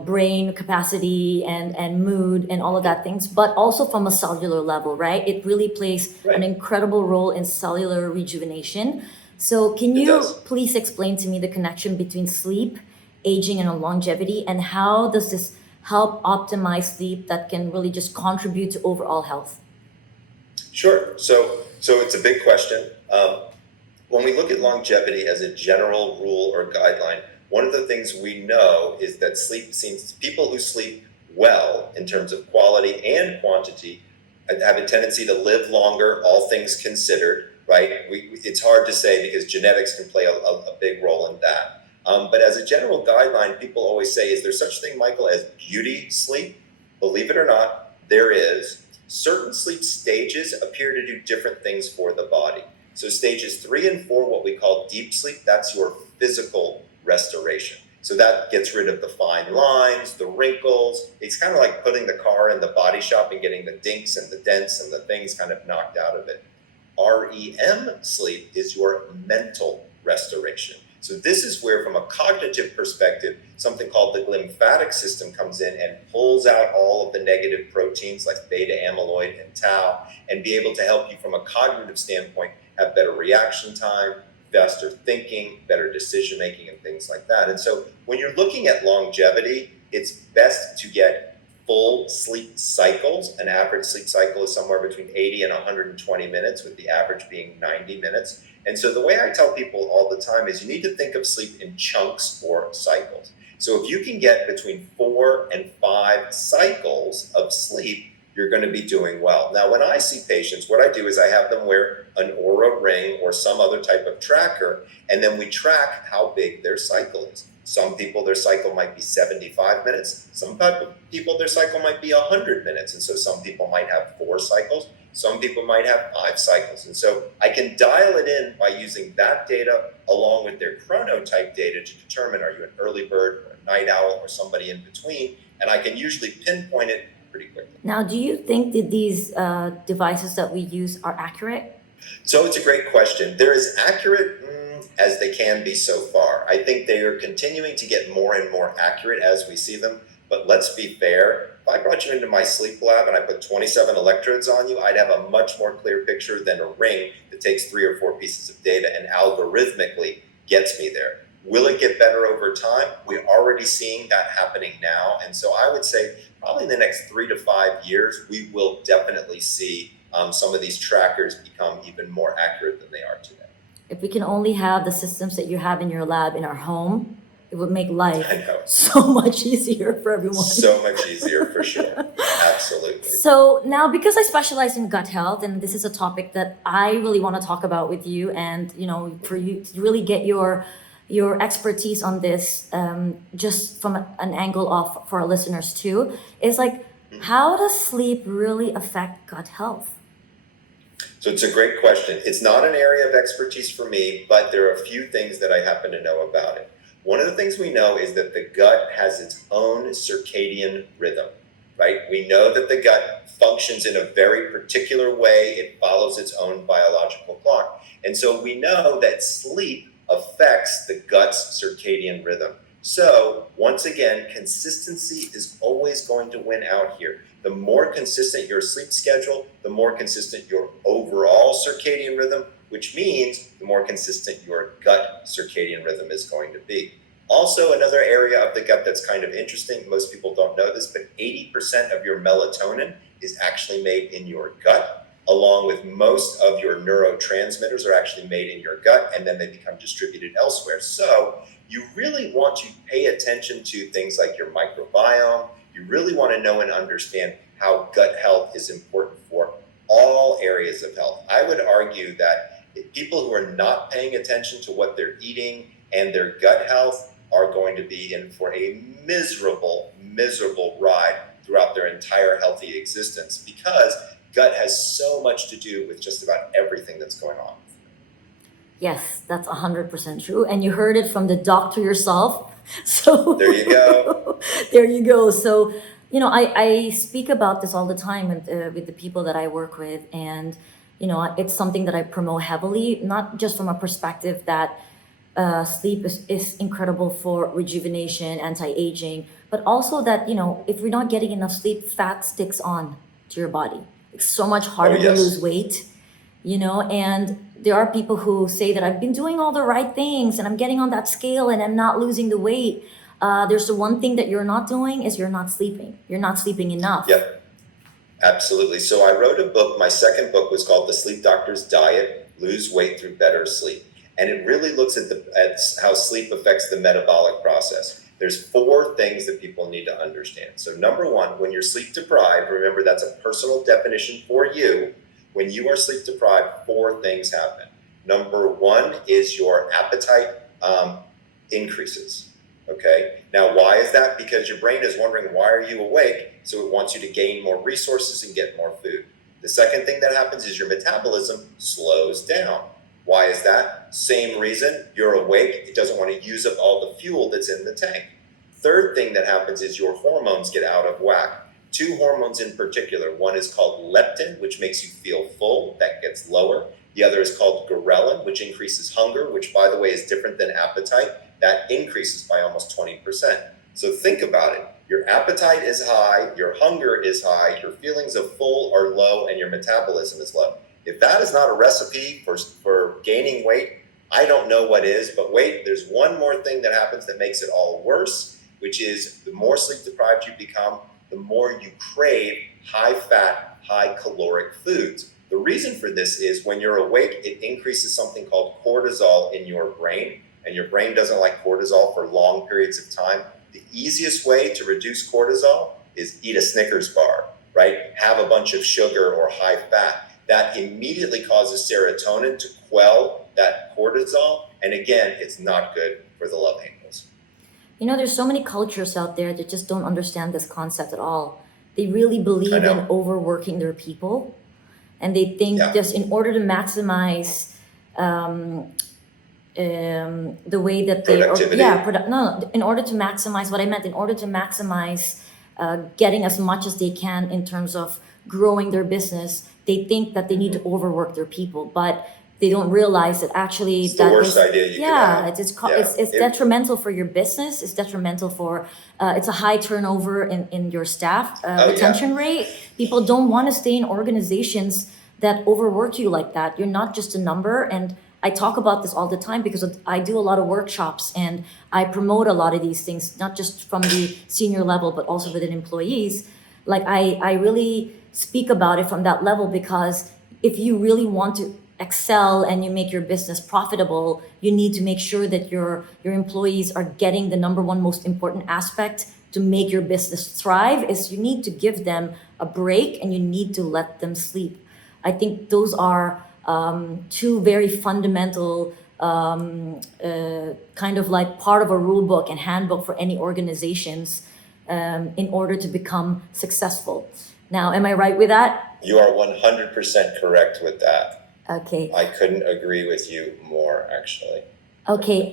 brain capacity and mood and all of that things, but also from a cellular level, right? It really plays an right. incredible role in cellular rejuvenation. So can It you does. please explain to me the connection between sleep, aging, and longevity, and how does this help optimize sleep that can really just contribute to overall health? Sure. So it's a big question. When we look at longevity as a general rule or guideline, one of the things we know is that people who sleep well in terms of quality and quantity have a tendency to live longer, all things considered, right? It's hard to say because genetics can play a big role in that. But as a general guideline, people always say, is there such thing, Michael, as beauty sleep? Believe it or not, there is. Certain sleep stages appear to do different things for the body. So stages 3 and 4, what we call deep sleep, that's your physical restoration. So that gets rid of the fine lines, the wrinkles. It's kind of like putting the car in the body shop and getting the dinks and the dents and the things kind of knocked out of it. REM sleep is your mental restoration. So this is where, from a cognitive perspective, something called the glymphatic system comes in and pulls out all of the negative proteins like beta amyloid and tau, and be able to help you from a cognitive standpoint have better reaction time, faster thinking, better decision making, and things like that. And so when you're looking at longevity, it's best to get full sleep cycles. An average sleep cycle is somewhere between 80 and 120 minutes, with the average being 90 minutes. And so the way I tell people all the time is you need to think of sleep in chunks or cycles. So if you can get between 4 and 5 cycles of sleep, you're going to be doing well. Now, when I see patients, what I do is I have them wear an Aura ring or some other type of tracker, and then we track how big their cycle is. Some people, their cycle might be 75 minutes. Some people, their cycle might be 100 minutes. And so some people might have 4 cycles. Some people might have 5 cycles. And so I can dial it in by using that data along with their chronotype data to determine, are you an early bird or a night owl or somebody in between? And I can usually pinpoint it pretty quickly. Now, do you think that these devices that we use are accurate? So it's a great question. They're as accurate as they can be so far. I think they are continuing to get more and more accurate as we see them. But let's be fair. If I brought you into my sleep lab and I put 27 electrodes on you, I'd have a much more clear picture than a ring that takes 3 or 4 pieces of data and algorithmically gets me there. Will it get better over time? We're already seeing that happening now. And so I would say probably in the next 3 to 5 years, we will definitely see some of these trackers become even more accurate than they are today. If we can only have the systems that you have in your lab in our home, it would make life I know. so much easier for everyone. So much easier for sure. Absolutely. So now, because I specialize in gut health, and this is a topic that I really want to talk about with you, and for you to really get your expertise on this, just from an angle of for our listeners too, is like, how does sleep really affect gut health? So it's a great question. It's not an area of expertise for me, but there are a few things that I happen to know about it. One of the things we know is that the gut has its own circadian rhythm, right? We know that the gut functions in a very particular way. It follows its own biological clock. And so we know that sleep affects the gut's circadian rhythm. So once again, consistency is always going to win out here. The more consistent your sleep schedule, the more consistent your overall circadian rhythm, which means the more consistent your gut circadian rhythm is going to be. Also, another area of the gut that's kind of interesting, most people don't know this, but 80% of your melatonin is actually made in your gut, along with most of your neurotransmitters are actually made in your gut, and then they become distributed elsewhere. So you really want to pay attention to things like your microbiome. You really want to know and understand how gut health is important for all areas of health. I would argue that people who are not paying attention to what they're eating and their gut health are going to be in for a miserable, miserable ride throughout their entire healthy existence, because gut has so much to do with just about everything that's going on. Yes, that's 100% true. And you heard it from the doctor yourself. So There you go. there you go. So, I speak about this all the time with the people that I work with. And, it's something that I promote heavily, not just from a perspective that sleep is incredible for rejuvenation, anti-aging, but also that, if you're not getting enough sleep, fat sticks on to your body. It's so much Oh, harder to lose yes. weight, and there are people who say that I've been doing all the right things and I'm getting on that scale and I'm not losing the weight. There's the one thing that you're not doing is you're not sleeping. You're not sleeping enough. Yep. Absolutely. So I wrote a book. My second book was called The Sleep Doctor's Diet: Lose Weight Through Better Sleep. And it really looks at how sleep affects the metabolic process. There's four things that people need to understand. So number one, when you're sleep deprived, remember that's a personal definition for you. When you are sleep deprived, four things happen. Number one is your appetite increases. Okay. Now, why is that? Because your brain is wondering, why are you awake? So it wants you to gain more resources and get more food. The second thing that happens is your metabolism slows down. Why is that? Same reason. You're awake. It doesn't want to use up all the fuel that's in the tank. Third thing that happens is your hormones get out of whack. Two hormones in particular. One is called leptin, which makes you feel full. That gets lower. The other is called ghrelin, which increases hunger, which, by the way, is different than appetite. That increases by almost 20%. So think about it. Your appetite is high, your hunger is high, your feelings of full are low, and your metabolism is low. If that is not a recipe for gaining weight, I don't know what is. But wait, there's one more thing that happens that makes it all worse, which is the more sleep deprived you become, the more you crave high fat, high caloric foods. The reason for this is when you're awake, it increases something called cortisol in your brain, and your brain doesn't like cortisol for long periods of time. The easiest way to reduce cortisol is eat a Snickers bar, right? Have a bunch of sugar or high fat. That immediately causes serotonin to quell that cortisol. And again, it's not good for the love handles. There's so many cultures out there that just don't understand this concept at all. They really I believe in know. overworking their people, and they think Yeah. just in order to maximize the way that they, or yeah, Productivity. no, in order to maximize what I meant, in order to maximize getting as much as they can in terms of growing their business, they think that they need to overwork their people, but they don't realize that actually It's the that worst is, idea you could yeah, have. Yeah. it's detrimental for your business. It's detrimental for it's a high turnover in your staff Oh, yeah. retention rate. People don't want to stay in organizations that overwork you like that. You're not just a number. And I talk about this all the time because I do a lot of workshops and I promote a lot of these things, not just from the senior level, but also within employees. Like I really speak about it from that level because if you really want to excel and you make your business profitable, you need to make sure that your employees are getting the number one most important aspect to make your business thrive is you need to give them a break and you need to let them sleep. I think those are two very fundamental kind of like part of a rule book and handbook for any organizations in order to become successful. Now, am I right with that? You are 100% correct with that. Okay. I couldn't agree with you more, actually. Okay.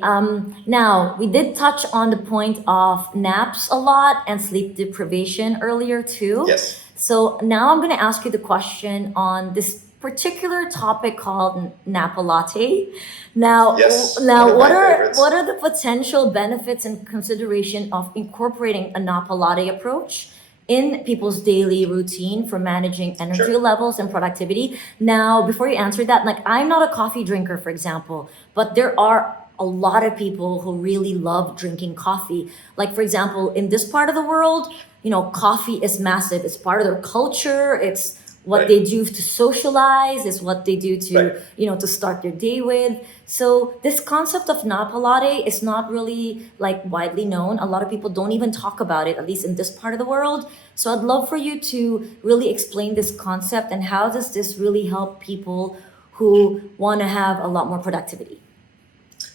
Now, we did touch on the point of naps a lot and sleep deprivation earlier too. Yes. So now I'm going to ask you the question on this particular topic called napa latte. Now, Yes. now One of what my are favorites. what are the potential benefits and consideration of incorporating a napa latte approach in people's daily routine for managing energy Sure. levels and productivity? Now, before you answer that, like I'm not a coffee drinker, for example, but there are a lot of people who really love drinking coffee. Like, for example, in this part of the world, coffee is massive. It's part of their culture. It's what Right. they do to socialize. It's what they do to, Right. to start their day with. So this concept of napa latte is not really like widely known. A lot of people don't even talk about it, at least in this part of the world. So I'd love for you to really explain this concept and how does this really help people who want to have a lot more productivity?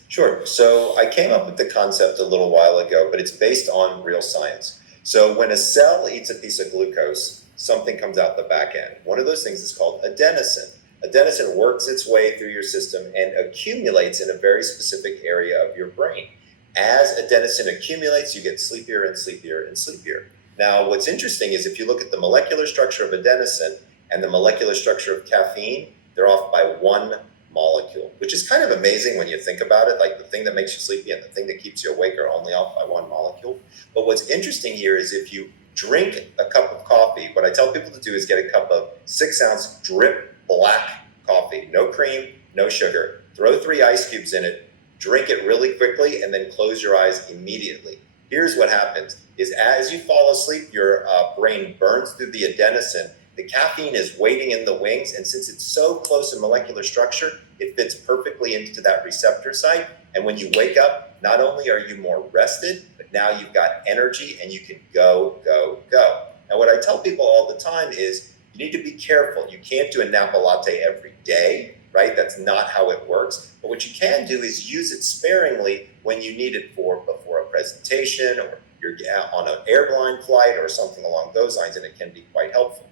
Sure. So I came up with the concept a little while ago, but it's based on real science. So when a cell eats a piece of glucose, something comes out the back end. One of those things is called adenosine. Adenosine works its way through your system and accumulates in a very specific area of your brain. As adenosine accumulates, you get sleepier and sleepier and sleepier. Now, what's interesting is if you look at the molecular structure of adenosine and the molecular structure of caffeine, they're off by one molecule, which is kind of amazing when you think about it. Like the thing that makes you sleepy and the thing that keeps you awake are only off by one molecule. But what's interesting here is if you drink a cup of coffee, what I tell people to do is get a cup of 6-ounce drip black coffee, no cream, no sugar. Throw 3 ice cubes in it, drink it really quickly, and then close your eyes immediately. Here's what happens is as you fall asleep, your brain burns through the adenosine. The caffeine is waiting in the wings, and since it's so close in molecular structure, it fits perfectly into that receptor site. And when you wake up, not only are you more rested, but now you've got energy and you can go, go, go. Now, what I tell people all the time is you need to be careful. You can't do a Napa latte every day, right? That's not how it works. But what you can do is use it sparingly when you need it before a presentation, or you're on an airline flight or something along those lines, and it can be quite helpful.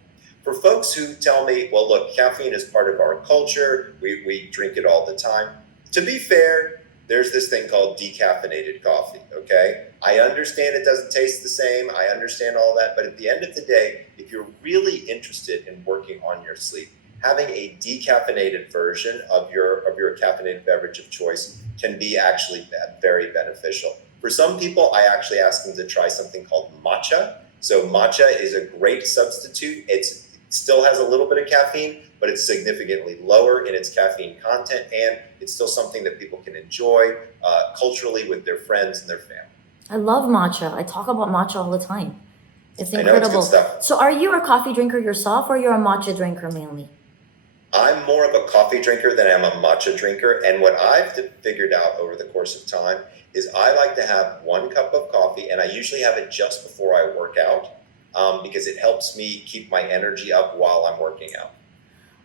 For folks who tell me, well, look, caffeine is part of our culture, we drink it all the time. To be fair, there's this thing called decaffeinated coffee, okay? I understand it doesn't taste the same, I understand all that, but at the end of the day, if you're really interested in working on your sleep, having a decaffeinated version of your caffeinated beverage of choice can be actually very beneficial. For some people, I actually ask them to try something called matcha. So matcha is a great substitute. It still has a little bit of caffeine, but it's significantly lower in its caffeine content, and it's still something that people can enjoy culturally with their friends and their family. I love matcha. I talk about matcha all the time. It's I know, it's incredible. good stuff. So are you a coffee drinker yourself, or you're a matcha drinker mainly? I'm more of a coffee drinker than I am a matcha drinker, and what I've figured out over the course of time is I like to have 1 cup of coffee, and I usually have it just before I work out because it helps me keep my energy up while I'm working out.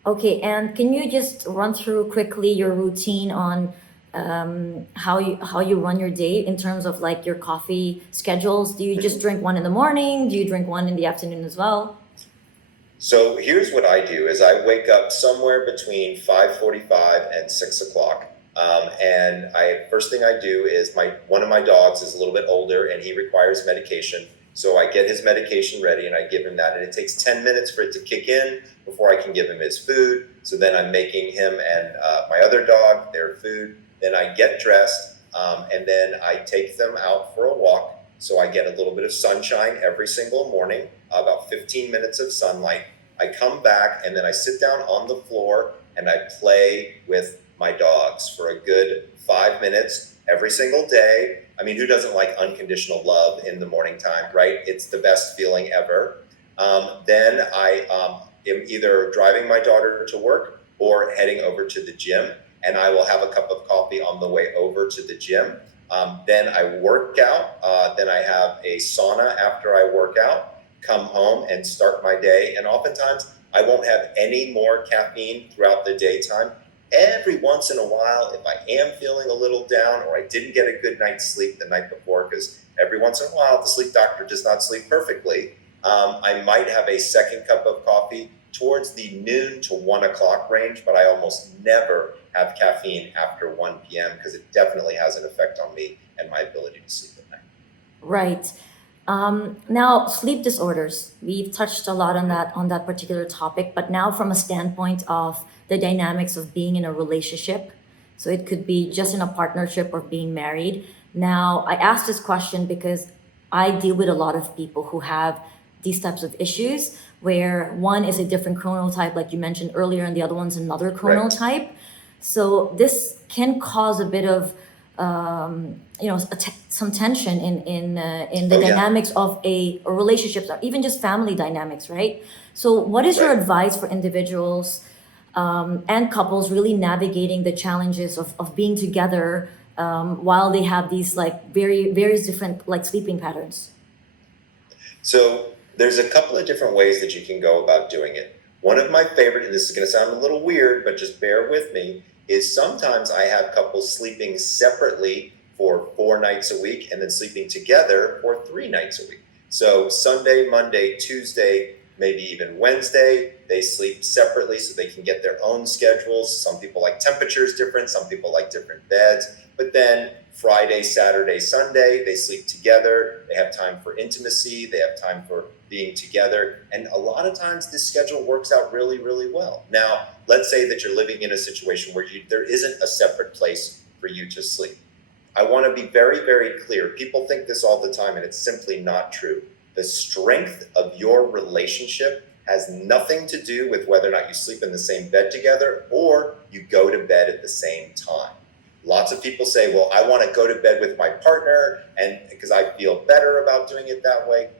Okay, and can you just run through quickly your routine on how you run your day in terms of like your coffee schedules? Do you just drink one in the morning? Do you drink one in the afternoon as well? So here's what I do is I wake up somewhere between 5:45 and 6 o'clock. And first thing I do is one of my dogs is a little bit older and he requires medication. So I get his medication ready and I give him that. And it takes 10 minutes for it to kick in before I can give him his food. So then I'm making him and my other dog their food. Then I get dressed and then I take them out for a walk. So I get a little bit of sunshine every single morning, about 15 minutes of sunlight. I come back and then I sit down on the floor and I play with my dogs for a good 5 minutes every single day. I mean, who doesn't like unconditional love in the morning time, right? It's the best feeling ever. Then I am either driving my daughter to work or heading over to the gym, and I will have a cup of coffee on the way over to the gym. Then I work out. Then I have a sauna after I work out, come home and start my day. And oftentimes I won't have any more caffeine throughout the daytime. Every once in a while, if I am feeling a little down or I didn't get a good night's sleep the night before, because every once in a while the sleep doctor does not sleep perfectly, I might have a second cup of coffee towards the noon to 1 o'clock range, but I almost never have caffeine after 1 p.m. because it definitely has an effect on me and my ability to sleep at night. Right. Now, sleep disorders. We've touched a lot on that particular topic, but now from a standpoint of the dynamics of being in a relationship. So it could be just in a partnership or being married. Now, I asked this question because I deal with a lot of people who have these types of issues where one is a different chronotype, like you mentioned earlier, and the other one's another chronotype. So this can cause a bit of some tension in the dynamics of a relationship, or even just family dynamics, right? So what is your advice for individuals and couples really navigating the challenges of being together while they have these like various different like sleeping patterns? So there's a couple of different ways that you can go about doing it. One of my favorite, and this is going to sound a little weird, but just bear with me, is sometimes I have couples sleeping separately for 4 nights a week and then sleeping together for 3 nights a week. So Sunday, Monday, Tuesday, maybe even Wednesday, they sleep separately so they can get their own schedules. Some people like temperatures different, some people like different beds. But then Friday, Saturday, Sunday, they sleep together. They have time for intimacy. They have time for being together. And a lot of times this schedule works out really, really well. Now, let's say that you're living in a situation where there isn't a separate place for you to sleep. I want to be very, very clear. People think this all the time, and it's simply not true. The strength of your relationship has nothing to do with whether or not you sleep in the same bed together or you go to bed at the same time. Lots of people say, well, I want to go to bed with my partner and because I feel better about doing it that way.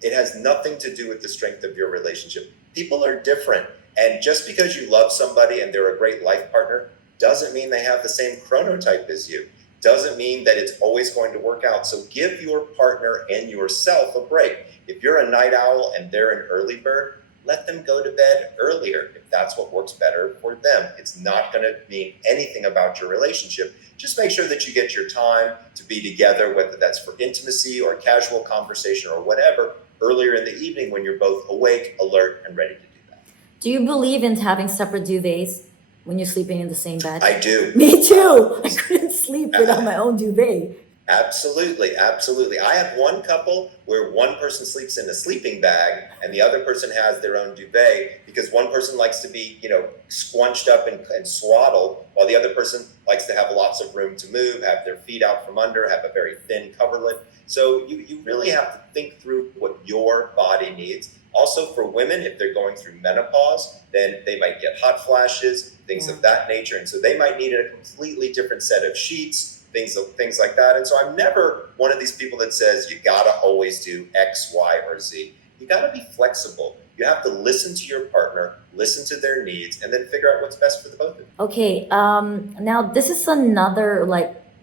It has nothing to do with the strength of your relationship. People are different. And just because you love somebody and they're a great life partner doesn't mean they have the same chronotype as you. Doesn't mean that it's always going to work out. So give your partner and yourself a break. If you're a night owl and they're an early bird, let them go to bed earlier if that's what works better for them. It's not going to mean anything about your relationship. Just make sure that you get your time to be together, whether that's for intimacy or casual conversation or whatever, earlier in the evening when you're both awake, alert, and ready to do that. Do you believe in having separate duvets when you're sleeping in the same bed? I do. Me too. I couldn't sleep without my own duvet. Absolutely, absolutely. I have one couple where one person sleeps in a sleeping bag and the other person has their own duvet because one person likes to be, squunched up and swaddled, while the other person likes to have lots of room to move, have their feet out from under, have a very thin coverlet. So you really have to think through what your body needs. Also for women, if they're going through menopause, then they might get hot flashes, things of that nature. And so they might need a completely different set of sheets, things like that. And so I'm never one of these people that says you gotta always do X, Y, or Z. You gotta be flexible. You have to listen to your partner, listen to their needs, and then figure out what's best for the both of you. Okay. Now this is another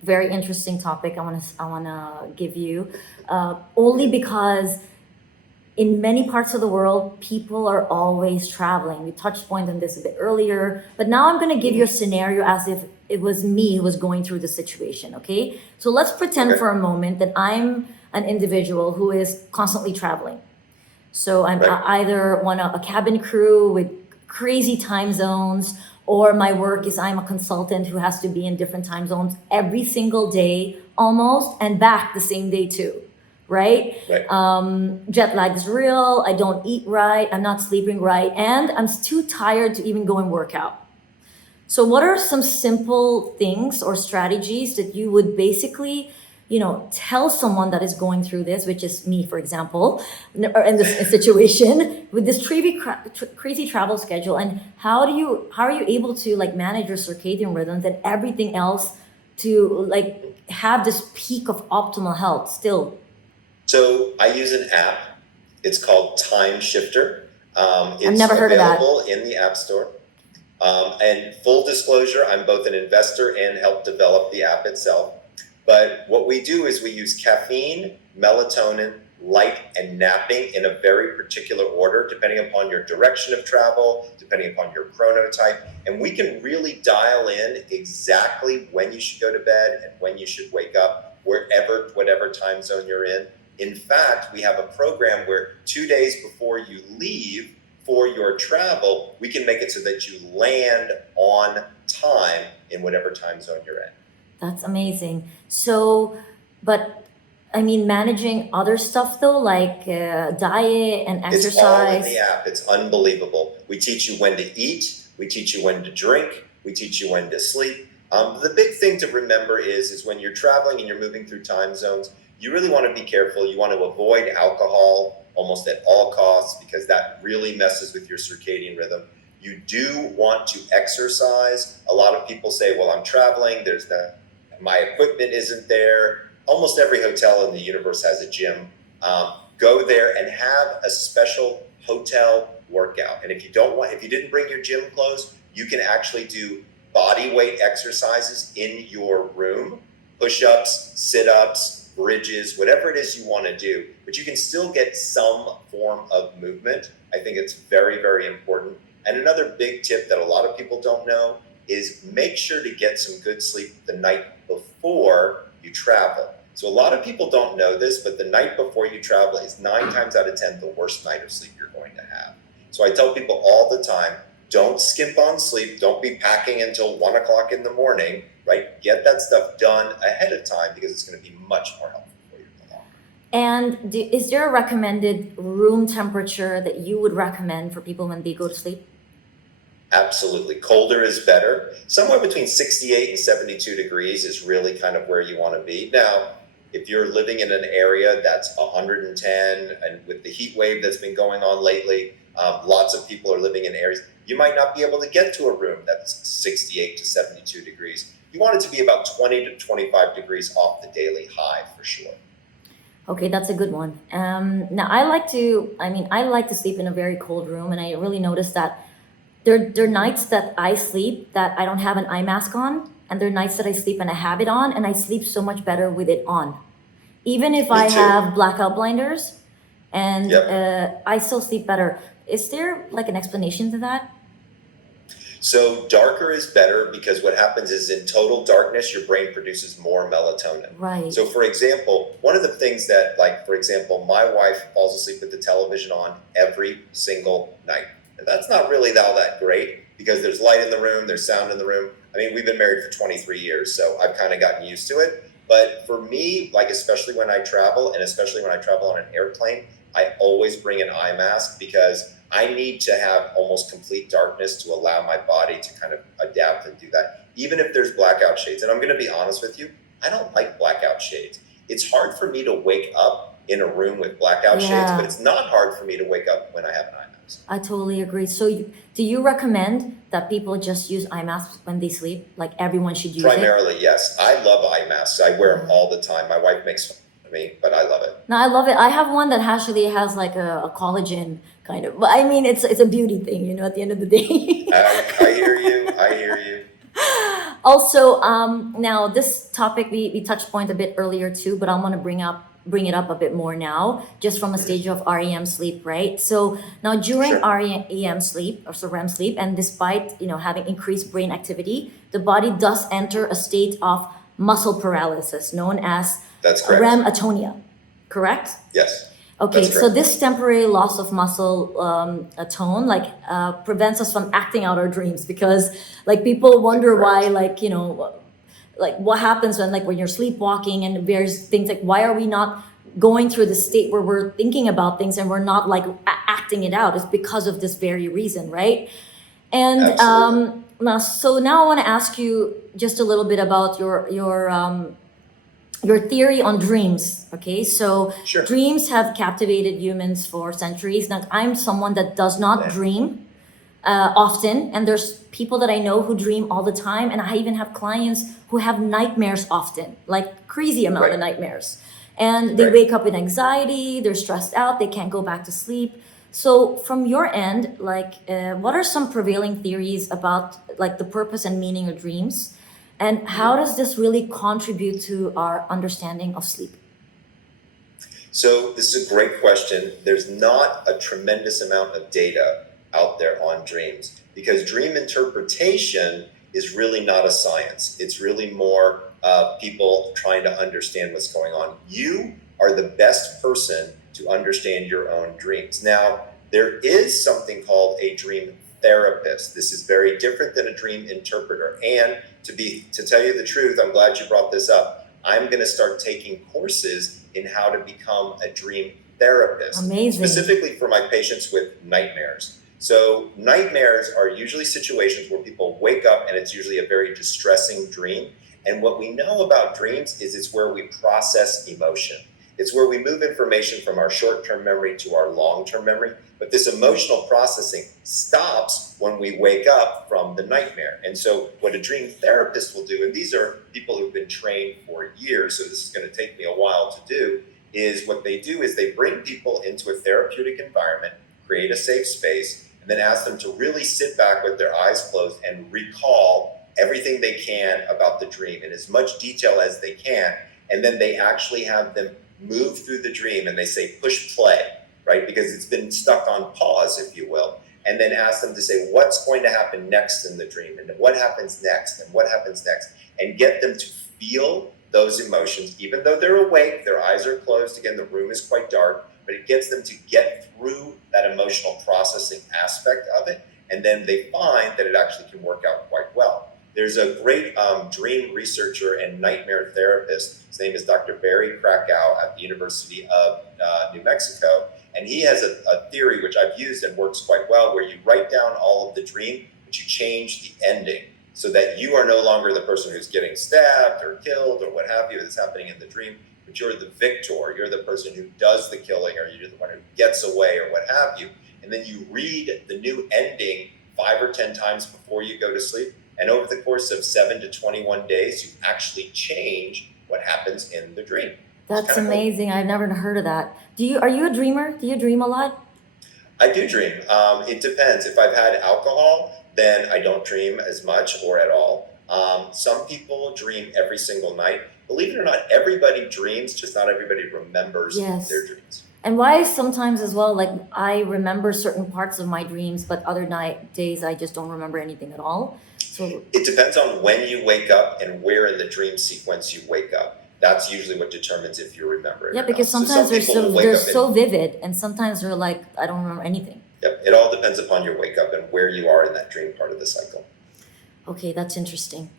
very interesting topic I wanna give you, only because in many parts of the world, people are always traveling. We touched point on this a bit earlier, but now I'm going to give you a scenario as if it was me who was going through the situation, okay? So let's pretend for a moment that I'm an individual who is constantly traveling. So I'm either a cabin crew with crazy time zones, or my work is I'm a consultant who has to be in different time zones every single day almost, and back the same day too. Right? Jet lag is real. I don't eat right. I'm not sleeping right. And I'm too tired to even go and work out. So what are some simple things or strategies that you would basically, tell someone that is going through this, which is me, for example, or in this situation with this crazy travel schedule? And how are you able to manage your circadian rhythms and everything else to have this peak of optimal health still? So I use an app. It's called Time Shifter. It's I've never heard of that. available in the App Store. And full disclosure, I'm both an investor and help develop the app itself. But what we do is we use caffeine, melatonin, light, and napping in a very particular order, depending upon your direction of travel, depending upon your chronotype. And we can really dial in exactly when you should go to bed and when you should wake up, whatever time zone you're in. In fact, we have a program where 2 days before you leave for your travel, we can make it so that you land on time in whatever time zone you're in. That's amazing. So, but I mean, managing other stuff though, like diet and exercise. It's all in the app. It's unbelievable. We teach you when to eat. We teach you when to drink. We teach you when to sleep. The big thing to remember is when you're traveling and you're moving through time zones, you really want to be careful. You want to avoid alcohol almost at all costs because that really messes with your circadian rhythm. You do want to exercise. A lot of people say, well, I'm traveling. My equipment isn't there. Almost every hotel in the universe has a gym. Go there and have a special hotel workout. And if you didn't bring your gym clothes, you can actually do body weight exercises in your room, push-ups, sit-ups, bridges, whatever it is you want to do, but you can still get some form of movement. I think it's very, very important. And another big tip that a lot of people don't know is make sure to get some good sleep the night before you travel. So a lot of people don't know this, but the night before you travel is 9 times out of 10 the worst night of sleep you're going to have. So I tell people all the time, don't skimp on sleep. Don't be packing until 1 o'clock in the morning, right? Get that stuff done ahead of time because it's going to be much more helpful for you in the long run. And is there a recommended room temperature that you would recommend for people when they go to sleep? Absolutely. Colder is better. Somewhere between 68 and 72 degrees is really kind of where you want to be. Now, if you're living in an area that's 110, and with the heat wave that's been going on lately, lots of people are living in areas, you might not be able to get to a room that's 68 to 72 degrees. You want it to be about 20 to 25 degrees off the daily high for sure. Okay, that's a good one. Now I like to sleep in a very cold room, and I really noticed that there are nights that I sleep that I don't have an eye mask on, and there are nights that I sleep and I have it on, and I sleep so much better with it on. Even if I Me too. have blackout blinders, and Yep. I still sleep better. Is there like an explanation to that? So darker is better because what happens is in total darkness, your brain produces more melatonin. Right. So for example, one of the things that, like, for example, my wife falls asleep with the television on every single night. And that's not really all that great because there's light in the room, there's sound in the room. I mean, we've been married for 23 years, so I've kind of gotten used to it. But for me, like, especially when I travel, and especially when I travel on an airplane, I always bring an eye mask because I need to have almost complete darkness to allow my body to kind of adapt and do that, even if there's blackout shades. And I'm going to be honest with you, I don't like blackout shades. It's hard for me to wake up in a room with blackout shades, but Yeah, it's not hard for me to wake up when I have an eye mask. I totally agree. So, do you recommend that people just use eye masks when they sleep? Like everyone should use it? Primarily, yes. I love eye masks. I wear them Yeah. all the time. My wife makes fun of me, but I love it. No, I love it. I have one that actually has like a collagen kind of. But I mean, it's a beauty thing, at the end of the day. I hear you. I hear you. Also, now this topic we touched point a bit earlier too, but I want to bring it up a bit more now, just from a stage of REM sleep, right? So now during Sure. REM sleep or so REM sleep, and despite having increased brain activity, the body does enter a state of muscle paralysis, known as That's correct. REM atonia, correct? Yes, Okay, that's so correct. this temporary loss of muscle tone prevents us from acting out our dreams because like people wonder why Correct. like what happens when you're sleepwalking and there's things like why are we not going through the state where we're thinking about things and we're not like acting it out. It's because of this very reason, right? And Absolutely. now I want to ask you just a little bit about your theory on dreams. Okay, so Sure. dreams have captivated humans for centuries. Now, I'm someone that does not Yeah. dream often, and there's people that I know who dream all the time, and I even have clients who have nightmares often, like crazy amount of Right. nightmares. And they Right. wake up with anxiety, they're stressed out, they can't go back to sleep. So, from your end, what are some prevailing theories about like the purpose and meaning of dreams? And how does this really contribute to our understanding of sleep? So this is a great question. There's not a tremendous amount of data out there on dreams because dream interpretation is really not a science. It's really more people trying to understand what's going on. You are the best person to understand your own dreams. Now, there is something called a dream therapist. This is very different than a dream interpreter. And to tell you the truth, I'm glad you brought this up. I'm going to start taking courses in how to become a dream therapist, Amazing. specifically for my patients with nightmares. So nightmares are usually situations where people wake up and it's usually a very distressing dream. And what we know about dreams is it's where we process emotion. It's where we move information from our short-term memory to our long-term memory. But this emotional processing stops when we wake up from the nightmare. And so what a dream therapist will do, and these are people who've been trained for years, so this is going to take me a while to do, is what they do is they bring people into a therapeutic environment, create a safe space, and then ask them to really sit back with their eyes closed and recall everything they can about the dream in as much detail as they can. And then they actually have them move through the dream and they say, push play, right? Because it's been stuck on pause, if you will. And then ask them to say, what's going to happen next in the dream? And what happens next? And what happens next? And get them to feel those emotions, even though they're awake, their eyes are closed. Again, the room is quite dark, but it gets them to get through that emotional processing aspect of it. And then they find that it actually can work out quite well. There's a great dream researcher and nightmare therapist. His name is Dr. Barry Krakow at the University of New Mexico. And he has a theory which I've used and works quite well, where you write down all of the dream, but you change the ending so that you are no longer the person who's getting stabbed or killed or what have you that's happening in the dream, but you're the victor. You're the person who does the killing, or you're the one who gets away or what have you. And then you read the new ending 5 or 10 times before you go to sleep. And over the course of 7 to 21 days, you actually change what happens in the dream. That's amazing. Cool. I've never heard of that. Are you a dreamer? Do you dream a lot? I do dream. It depends. If I've had alcohol, then I don't dream as much or at all. Some people dream every single night. Believe it or not, everybody dreams, just not everybody remembers their dreams. And why sometimes as well, like I remember certain parts of my dreams, but other days I just don't remember anything at all. So it depends on when you wake up and where in the dream sequence you wake up. That's usually what determines if you remember it. Yeah, because sometimes they're so vivid, and sometimes they're like, I don't remember anything. Yep, it all depends upon your wake up and where you are in that dream part of the cycle. Okay, that's interesting.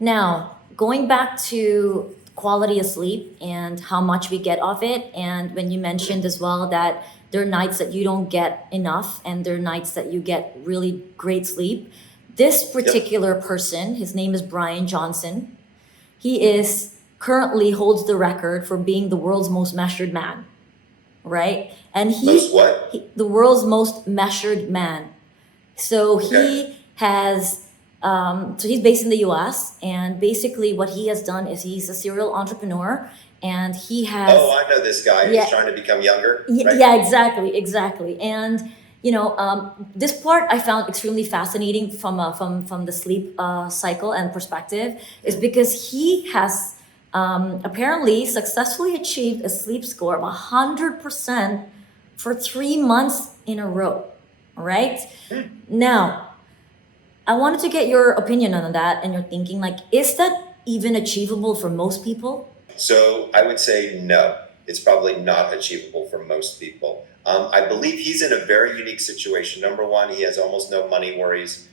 Now, going back to quality of sleep and how much we get of it, and when you mentioned as well that there are nights that you don't get enough and there are nights that you get really great sleep. This particular person, his name is Brian Johnson. He currently holds the record for being the world's most measured man, right? And the world's most measured man. So he has, so he's based in the US, and basically what he has done is he's a serial entrepreneur, and he has. Oh, I know this guy. He's trying to become younger. Right? Yeah, exactly. And this part I found extremely fascinating from the sleep cycle and perspective, is because he has apparently successfully achieved a sleep score of 100% for 3 months in a row. All right. Now, I wanted to get your opinion on that and your thinking. Like, is that even achievable for most people? So I would say no. It's probably not achievable for most people. I believe he's in a very unique situation. Number one, he has almost no money worries.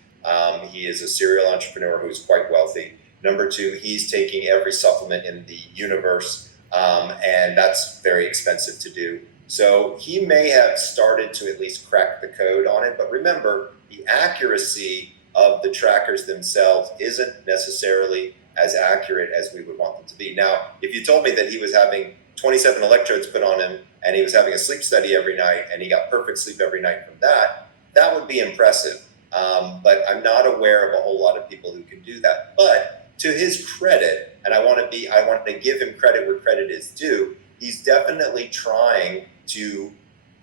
He is a serial entrepreneur who's quite wealthy. Number two, he's taking every supplement in the universe, and that's very expensive to do. So he may have started to at least crack the code on it. But remember, the accuracy of the trackers themselves isn't necessarily as accurate as we would want them to be. Now, if you told me that he was having 27 electrodes put on him and he was having a sleep study every night and he got perfect sleep every night from that, that would be impressive. But I'm not aware of a whole lot of people who can do that. But to his credit, and I want to give him credit where credit is due, he's definitely trying to,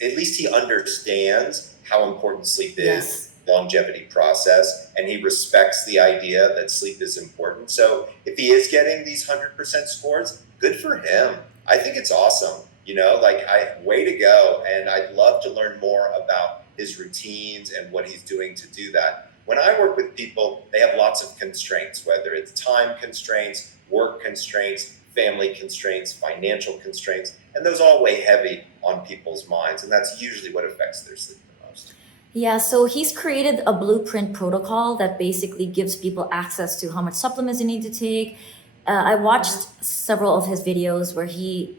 at least he understands how important sleep is. Longevity process, and he respects the idea that sleep is important. So if he is getting these 100% scores, good for him. I think it's awesome. Way to go. And I'd love to learn more about his routines and what he's doing to do that. When I work with people, they have lots of constraints, whether it's time constraints, work constraints, family constraints, financial constraints, and those all weigh heavy on people's minds. And that's usually what affects their sleep. Yeah, so he's created a blueprint protocol that basically gives people access to how much supplements they need to take. I watched several of his videos where he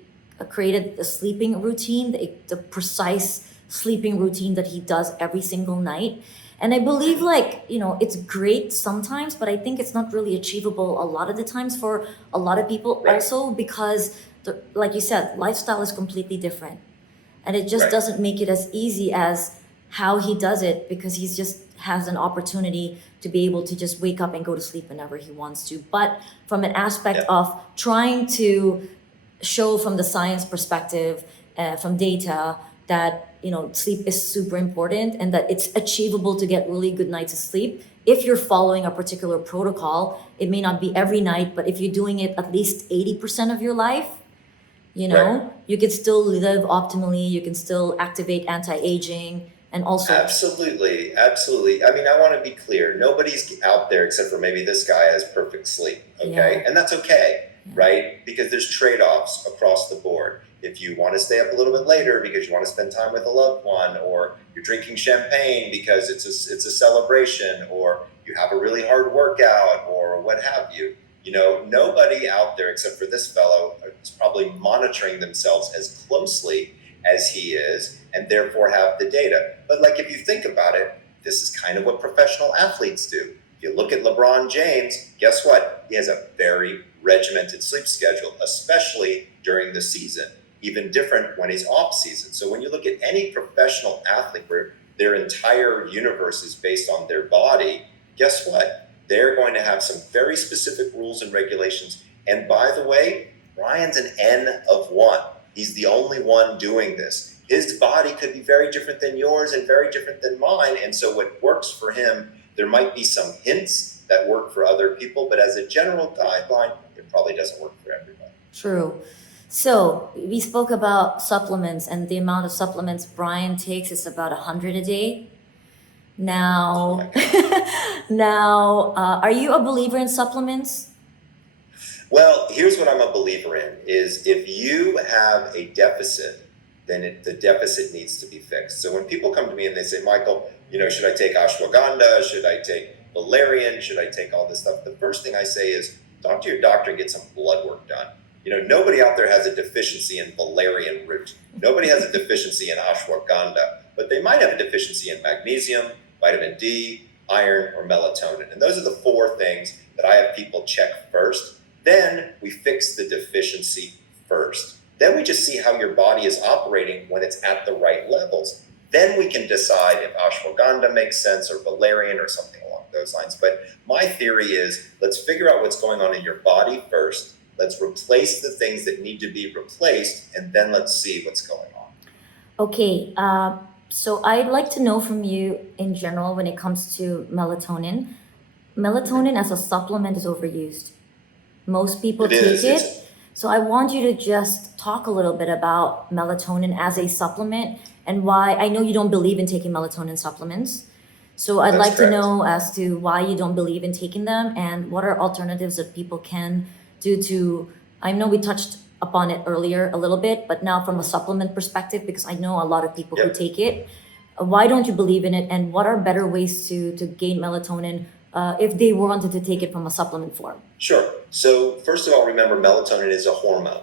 created a sleeping routine, the precise sleeping routine that he does every single night. And I believe it's great sometimes, but I think it's not really achievable a lot of the times for a lot of people, also because, like you said, lifestyle is completely different. And it just doesn't make it as easy as how he does it, because he's just has an opportunity to be able to just wake up and go to sleep whenever he wants to. But from an aspect of trying to show from the science perspective, from data, that sleep is super important and that it's achievable to get really good nights of sleep if you're following a particular protocol. It may not be every night, but if you're doing it at least 80% of your life, you can still live optimally, you can still activate anti-aging. And also, Absolutely. I mean, I want to be clear. Nobody's out there except for maybe this guy has perfect sleep. Okay. And that's okay. right? Because there's trade-offs across the board. If you want to stay up a little bit later because you want to spend time with a loved one, or you're drinking champagne because it's a celebration, or you have a really hard workout, or what have you, nobody out there except for this fellow is probably monitoring themselves as closely as he is, and therefore have the data. But like, if you think about it, this is kind of what professional athletes do. If you look at LeBron James, guess what? He has a very regimented sleep schedule, especially during the season, even different when he's off season. So when you look at any professional athlete where their entire universe is based on their body, guess what? They're going to have some very specific rules and regulations. And by the way, Ryan's an N of 1. He's the only one doing this. His body could be very different than yours and very different than mine. And so what works for him, there might be some hints that work for other people, but as a general guideline, it probably doesn't work for everybody. True. So we spoke about supplements, and the amount of supplements Brian takes is about 100 a day. Now, are you a believer in supplements? Well, here's what I'm a believer in, is if you have a deficit, then the deficit needs to be fixed. So when people come to me and they say, Michael, should I take ashwagandha? Should I take valerian? Should I take all this stuff? The first thing I say is talk to your doctor and get some blood work done. Nobody out there has a deficiency in valerian root. Nobody has a deficiency in ashwagandha, but they might have a deficiency in magnesium, vitamin D, iron, or melatonin. And those are the 4 things that I have people check first. Then we fix the deficiency first. Then we just see how your body is operating when it's at the right levels. Then we can decide if ashwagandha makes sense, or valerian, or something along those lines. But my theory is, let's figure out what's going on in your body first. Let's replace the things that need to be replaced, and then let's see what's going on. Okay, so I'd like to know from you in general when it comes to melatonin. Melatonin as a supplement is overused. Most people take it. So I want you to just talk a little bit about melatonin as a supplement, and why. I know you don't believe in taking melatonin supplements. So I'd like to know as to why you don't believe in taking them, and what are alternatives that people can do to, I know we touched upon it earlier a little bit, but now from a supplement perspective, because I know a lot of people who take it, why don't you believe in it, and what are better ways to gain melatonin if they wanted to take it from a supplement form? Sure. So first of all, remember, melatonin is a hormone,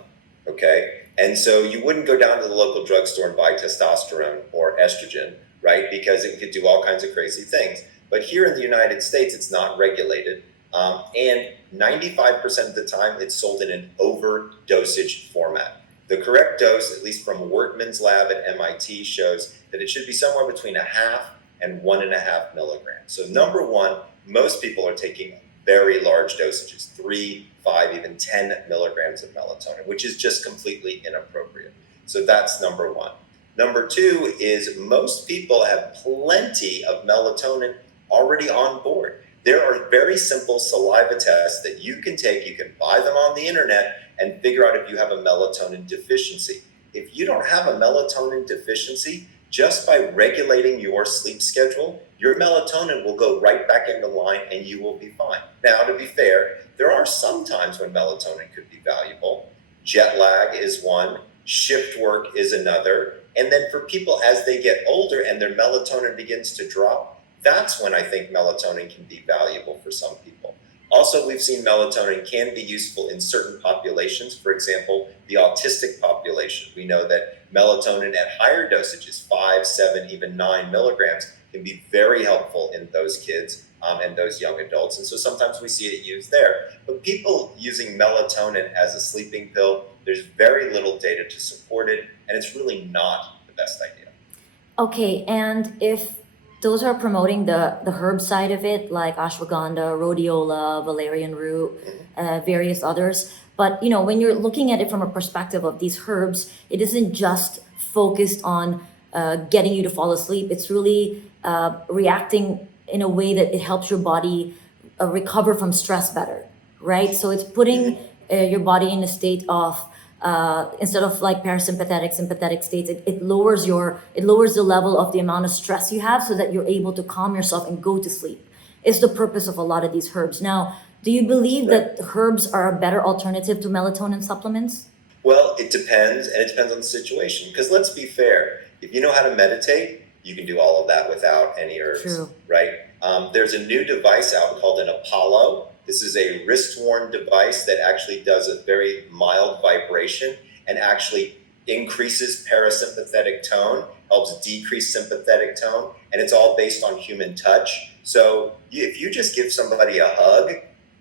okay? And so you wouldn't go down to the local drugstore and buy testosterone or estrogen, right? Because it could do all kinds of crazy things. But here in the United States, it's not regulated. And 95% of the time, it's sold in an overdosage format. The correct dose, at least from Workman's lab at MIT, shows that it should be somewhere between 0.5 and 1.5 milligrams. So number one, most people are taking very large dosages, 3, 5, even 10 milligrams of melatonin, which is just completely inappropriate. So that's number one. Number two is most people have plenty of melatonin already on board. There are very simple saliva tests that you can take. You can buy them on the internet and figure out if you have a melatonin deficiency. If you don't have a melatonin deficiency, just by regulating your sleep schedule, your melatonin will go right back into line and you will be fine. Now, to be fair, there are some times when melatonin could be valuable. Jet lag is one, shift work is another. And then for people as they get older and their melatonin begins to drop, that's when I think melatonin can be valuable for some people. Also, we've seen melatonin can be useful in certain populations. For example, the autistic population. We know that melatonin at higher dosages, 5, 7, even 9 milligrams, can be very helpful in those kids and those young adults. And so sometimes we see it used there. But people using melatonin as a sleeping pill, there's very little data to support it, and it's really not the best idea. Okay, and if those are promoting the herb side of it, like ashwagandha, rhodiola, valerian root, various others. But when you're looking at it from a perspective of these herbs, it isn't just focused on getting you to fall asleep. It's really reacting in a way that it helps your body recover from stress better, right? So it's putting your body in a state of instead of like parasympathetic, sympathetic states, it lowers the level of the amount of stress you have, so that you're able to calm yourself and go to sleep. It's the purpose of a lot of these herbs. Now, Do you believe Right. that herbs are a better alternative to melatonin supplements? Well, it depends, and it depends on the situation. Because let's be fair, if you know how to meditate, you can do all of that without any herbs, True. right? There's a new device out called an Apollo. This is a wrist-worn device that actually does a very mild vibration and actually increases parasympathetic tone, helps decrease sympathetic tone, and it's all based on human touch. So if you just give somebody a hug,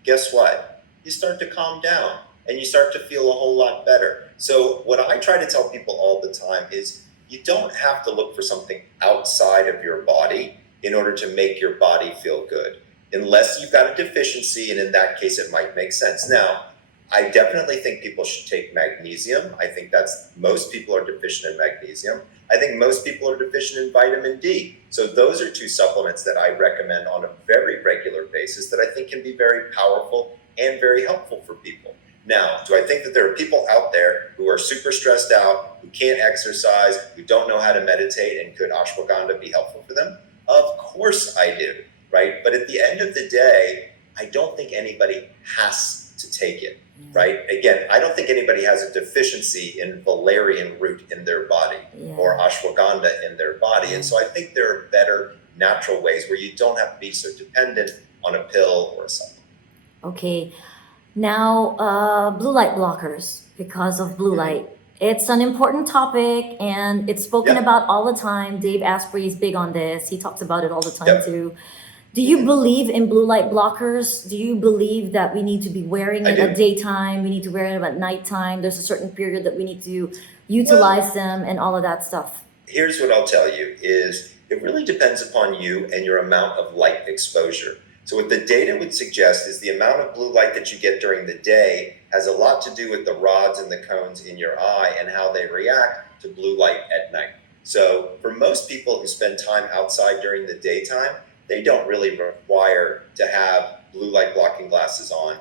guess what? You start to calm down and you start to feel a whole lot better. So what I try to tell people all the time is you don't have to look for something outside of your body in order to make your body feel good, unless you've got a deficiency, and in that case it might make sense. Now, I definitely think people should take magnesium. I think most people are deficient in magnesium. I think most people are deficient in vitamin D. So those are two supplements that I recommend on a very regular basis that I think can be very powerful and very helpful for people. Now, do I think that there are people out there who are super stressed out, who can't exercise, who don't know how to meditate, and could ashwagandha be helpful for them? Of course I do, right? But at the end of the day, I don't think anybody has to take it, right? Again, I don't think anybody has a deficiency in valerian root in their body or ashwagandha in their body. And so I think there are better natural ways where you don't have to be so dependent on a pill or a supplement. Okay. Now, blue light blockers because of blue Mhm. light. It's an important topic and it's spoken Yep. about all the time. Dave Asprey is big on this. He talks about it all the time Yep. too. Do you believe in blue light blockers? Do you believe that we need to be wearing I it do. at daytime? We need to wear it at nighttime? There's a certain period that we need to Well, utilize them and all of that stuff. here's what I'll tell you is it really depends upon you and your amount of light exposure. So what the data would suggest is the amount of blue light that you get during the day has a lot to do with the rods and the cones in your eye and how they react to blue light at night. So for most people who spend time outside during the daytime, they don't really require to have blue light blocking glasses on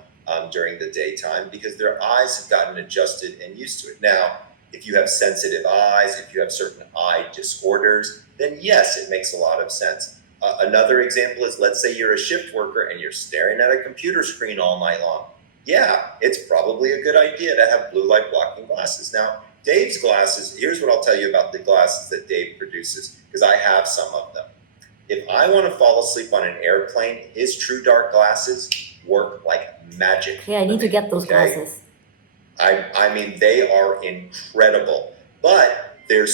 during the daytime because their eyes have gotten adjusted and used to it. Now, if you have sensitive eyes, if you have certain eye disorders, then yes, it makes a lot of sense. Another example is, let's say you're a shift worker and you're staring at a computer screen all night long. Yeah, it's probably a good idea to have blue light blocking glasses. Now, Dave's glasses, here's what I'll tell you about the glasses that Dave produces, because I have some of them. If I want to fall asleep on an airplane, his True Dark glasses work like magic. Okay, I need to get those glasses. I mean, they are incredible, but they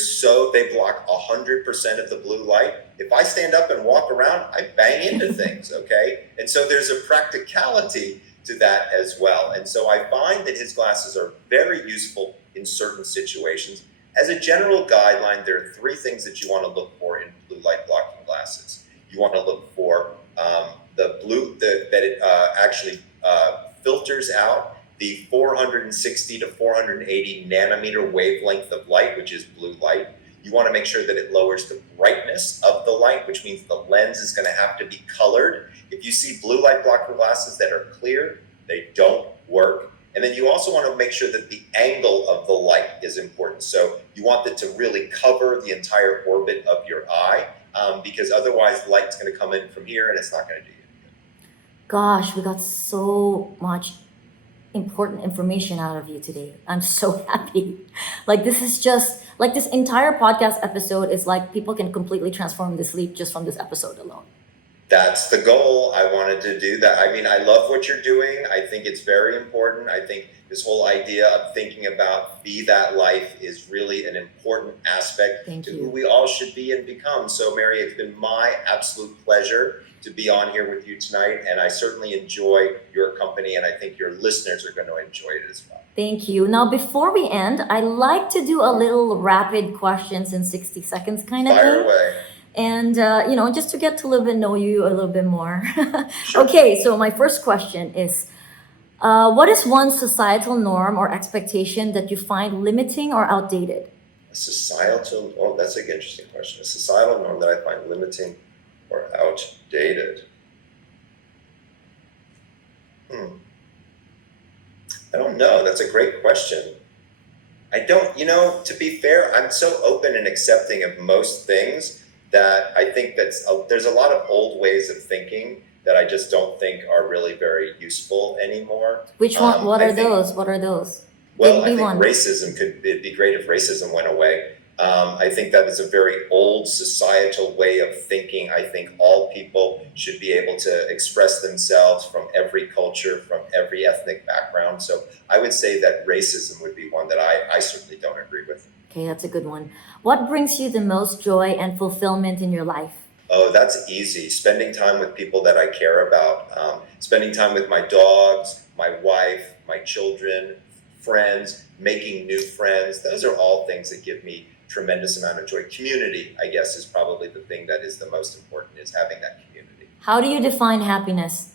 block 100% of the blue light. If I stand up and walk around, I bang into things, okay? And so there's a practicality to that as well. And so I find that his glasses are very useful in certain situations. As a general guideline, there are three things that you want to look for in blue light blocking glasses. You want to look for that it actually filters out the 460 to 480 nanometer wavelength of light, which is blue light. You want to make sure that it lowers the brightness of the light, which means the lens is going to have to be colored. If you see blue light blocker glasses that are clear, they don't work. And then you also want to make sure that the angle of the light is important. So you want it to really cover the entire orbit of your eye, because otherwise light's going to come in from here and it's not going to do you any good. Gosh, we got so much important information out of you today. I'm so happy. Like this is just like this entire podcast episode is like people can completely transform their sleep just from this episode alone. That's the goal. I wanted to do that. I mean, I love what you're doing. I think it's very important. I think this whole idea of thinking about be that life is really an important aspect Thank to you. who we all should be and become. So, Mary, it's been my absolute pleasure to be on here with you tonight. And I certainly enjoy your company. And I think your listeners are going to enjoy it as well. Thank you. Now, before we end, I like to do a little rapid questions in 60 seconds kind of Fire thing. away. And, just to get to a little bit know you a little bit more. Sure. Okay, so my first question is what is one societal norm or expectation that you find limiting or outdated? That's an interesting question. A societal norm that I find limiting or outdated. I don't know. That's a great question. I don't, to be fair, I'm so open and accepting of most things that I think there's a lot of old ways of thinking that I just don't think are really very useful anymore. Which one? What I are think, those? What are those? well, Give I me think one. racism it'd be great if racism went away. I think that is a very old societal way of thinking. I think all people should be able to express themselves from every culture, from every ethnic background. So I would say that racism would be one that I certainly don't agree with. Okay, that's a good one. What brings you the most joy and fulfillment in your life? Oh, that's easy. Spending time with people that I care about, spending time with my dogs, my wife, my children, friends, making new friends. Those are all things that give me tremendous amount of joy. Community, I guess, is probably the thing that is the most important, is having that community. How do you define happiness?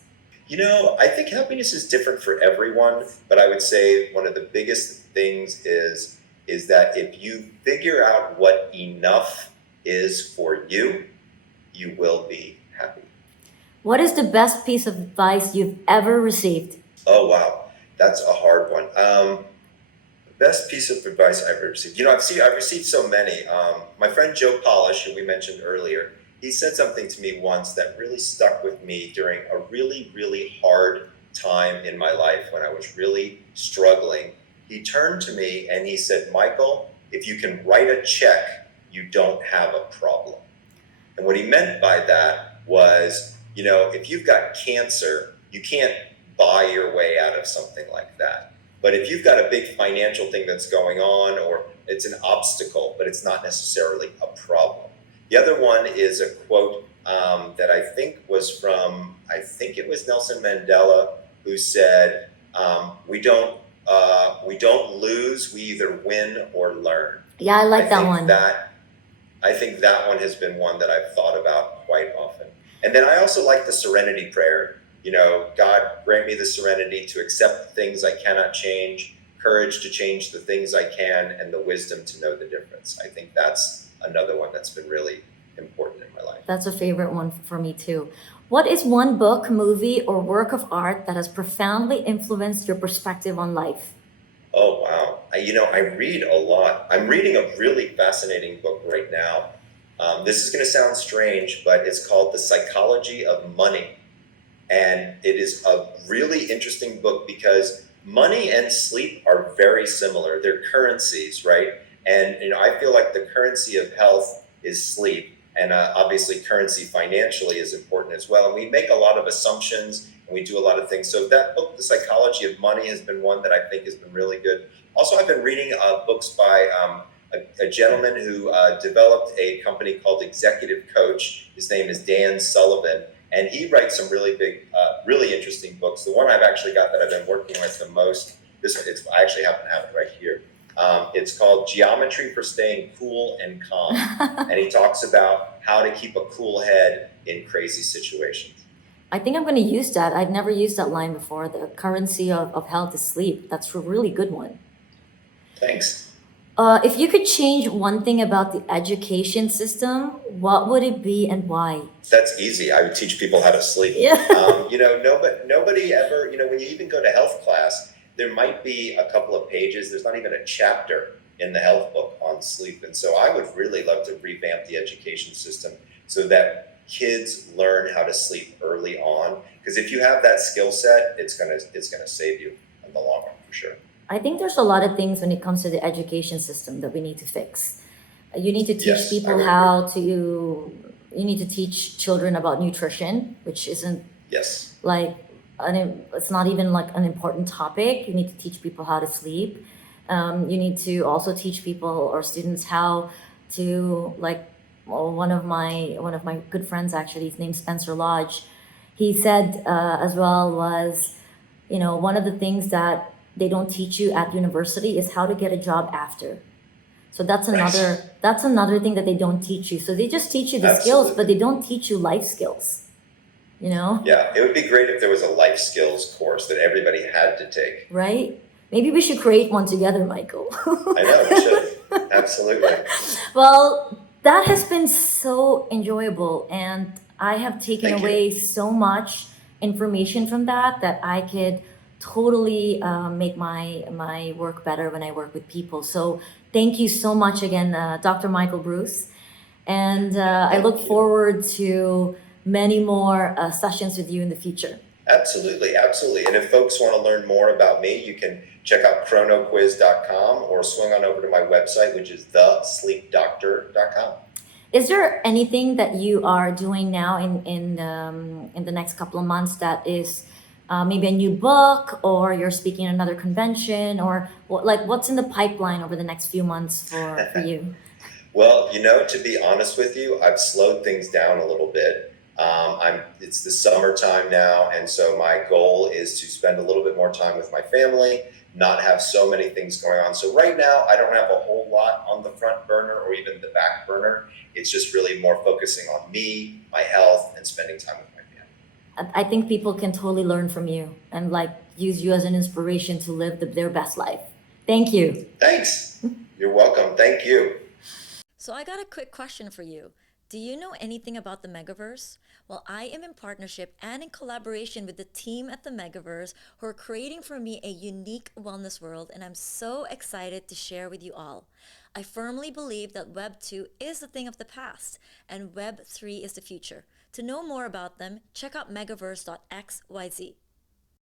I think happiness is different for everyone, but I would say one of the biggest things is that if you figure out what enough is for you, you will be happy. What is the best piece of advice you've ever received? Oh wow, that's a hard one. The best piece of advice I've ever received. I've received so many. My friend Joe Polish, who we mentioned earlier, he said something to me once that really stuck with me during a really, really hard time in my life when I was really struggling. He turned to me and he said, "Michael, if you can write a check, you don't have a problem." And what he meant by that was, if you've got cancer, you can't buy your way out of something like that. But if you've got a big financial thing that's going on, or it's an obstacle, but it's not necessarily a problem. The other one is a quote that I think was from, I think it was Nelson Mandela, who said, we don't lose, we either win or learn." Yeah, I I like that think one. that I think that one has been one that I've thought about quite often. And then I also like the serenity prayer. God, grant me the serenity to accept things I cannot change, courage to change the things I can, and the wisdom to know the difference. I think that's another one that's been really important in my life. That's a favorite one for me too. What is one book, movie, or work of art that has profoundly influenced your perspective on life? Oh wow! I read a lot. I'm reading a really fascinating book right now. This is going to sound strange, but it's called The Psychology of Money. And it is a really interesting book because money and sleep are very similar. They're currencies, right? And I feel like the currency of health is sleep, and obviously currency financially is important as well. And we make a lot of assumptions, and we do a lot of things. So that book, The Psychology of Money, has been one that I think has been really good. Also, I've been reading books by a gentleman who developed a company called Executive Coach. His name is Dan Sullivan, and he writes some really big, really interesting books. The one I've actually got that I've been working with the most, I actually happen to have it right here. It's called Geometry for Staying Cool and Calm. And he talks about how to keep a cool head in crazy situations. I think I'm going to use that. I've never used that line before. The currency of health is sleep. That's a really good one. Thanks. If you could change one thing about the education system, what would it be and why? That's easy. I would teach people how to sleep. Yeah. Nobody ever, when you even go to health class, there might be a couple of pages. There's not even a chapter in the health book on sleep. And so I would really love to revamp the education system so that kids learn how to sleep early on. Because if you have that skill set, it's gonna save you in the long run for sure. I think there's a lot of things when it comes to the education system that we need to fix. You need to teach Yes, I people would how to, you need to teach children about nutrition, which isn't Yes. like, it's not even like an important topic. You need to teach people how to sleep. You need to also teach people or students how to one of my good friends, actually, his name's Spencer Lodge. He said as well was, one of the things that they don't teach you at university is how to get a job after. So Right. that's another thing that they don't teach you. So they just teach you the skills, but Absolutely. they don't teach you life skills. You know, Yeah, it would be great if there was a life skills course that everybody had to take. right? Maybe we should create one together, Michael. I know, we should. Absolutely. Well, that has been so enjoyable, and I have taken Thank you. away so much information from that I could totally make my work better when I work with people. So thank you so much again, Dr. Michael Bruce, and I Thank look you. forward to many more sessions with you in the future. Absolutely, absolutely. And if folks want to learn more about me, you can check out chronoquiz.com or swing on over to my website, which is thesleepdoctor.com. Is there anything that you are doing now in the next couple of months that is maybe a new book, or you're speaking at another convention, or like what's in the pipeline over the next few months for you? Well, to be honest with you, I've slowed things down a little bit. It's the summertime now, and so my goal is to spend a little bit more time with my family, not have so many things going on. So right now, I don't have a whole lot on the front burner or even the back burner. It's just really more focusing on me, my health, and spending time with my family. I think people can totally learn from you and like use you as an inspiration to live their best life. Thank you. Thanks. You're welcome. Thank you. So I got a quick question for you. Do you know anything about the Megaverse? Well, I am in partnership and in collaboration with the team at the Megaverse who are creating for me a unique wellness world, and I'm so excited to share with you all. I firmly believe that Web 2 is a thing of the past and Web 3 is the future. To know more about them, check out megaverse.xyz.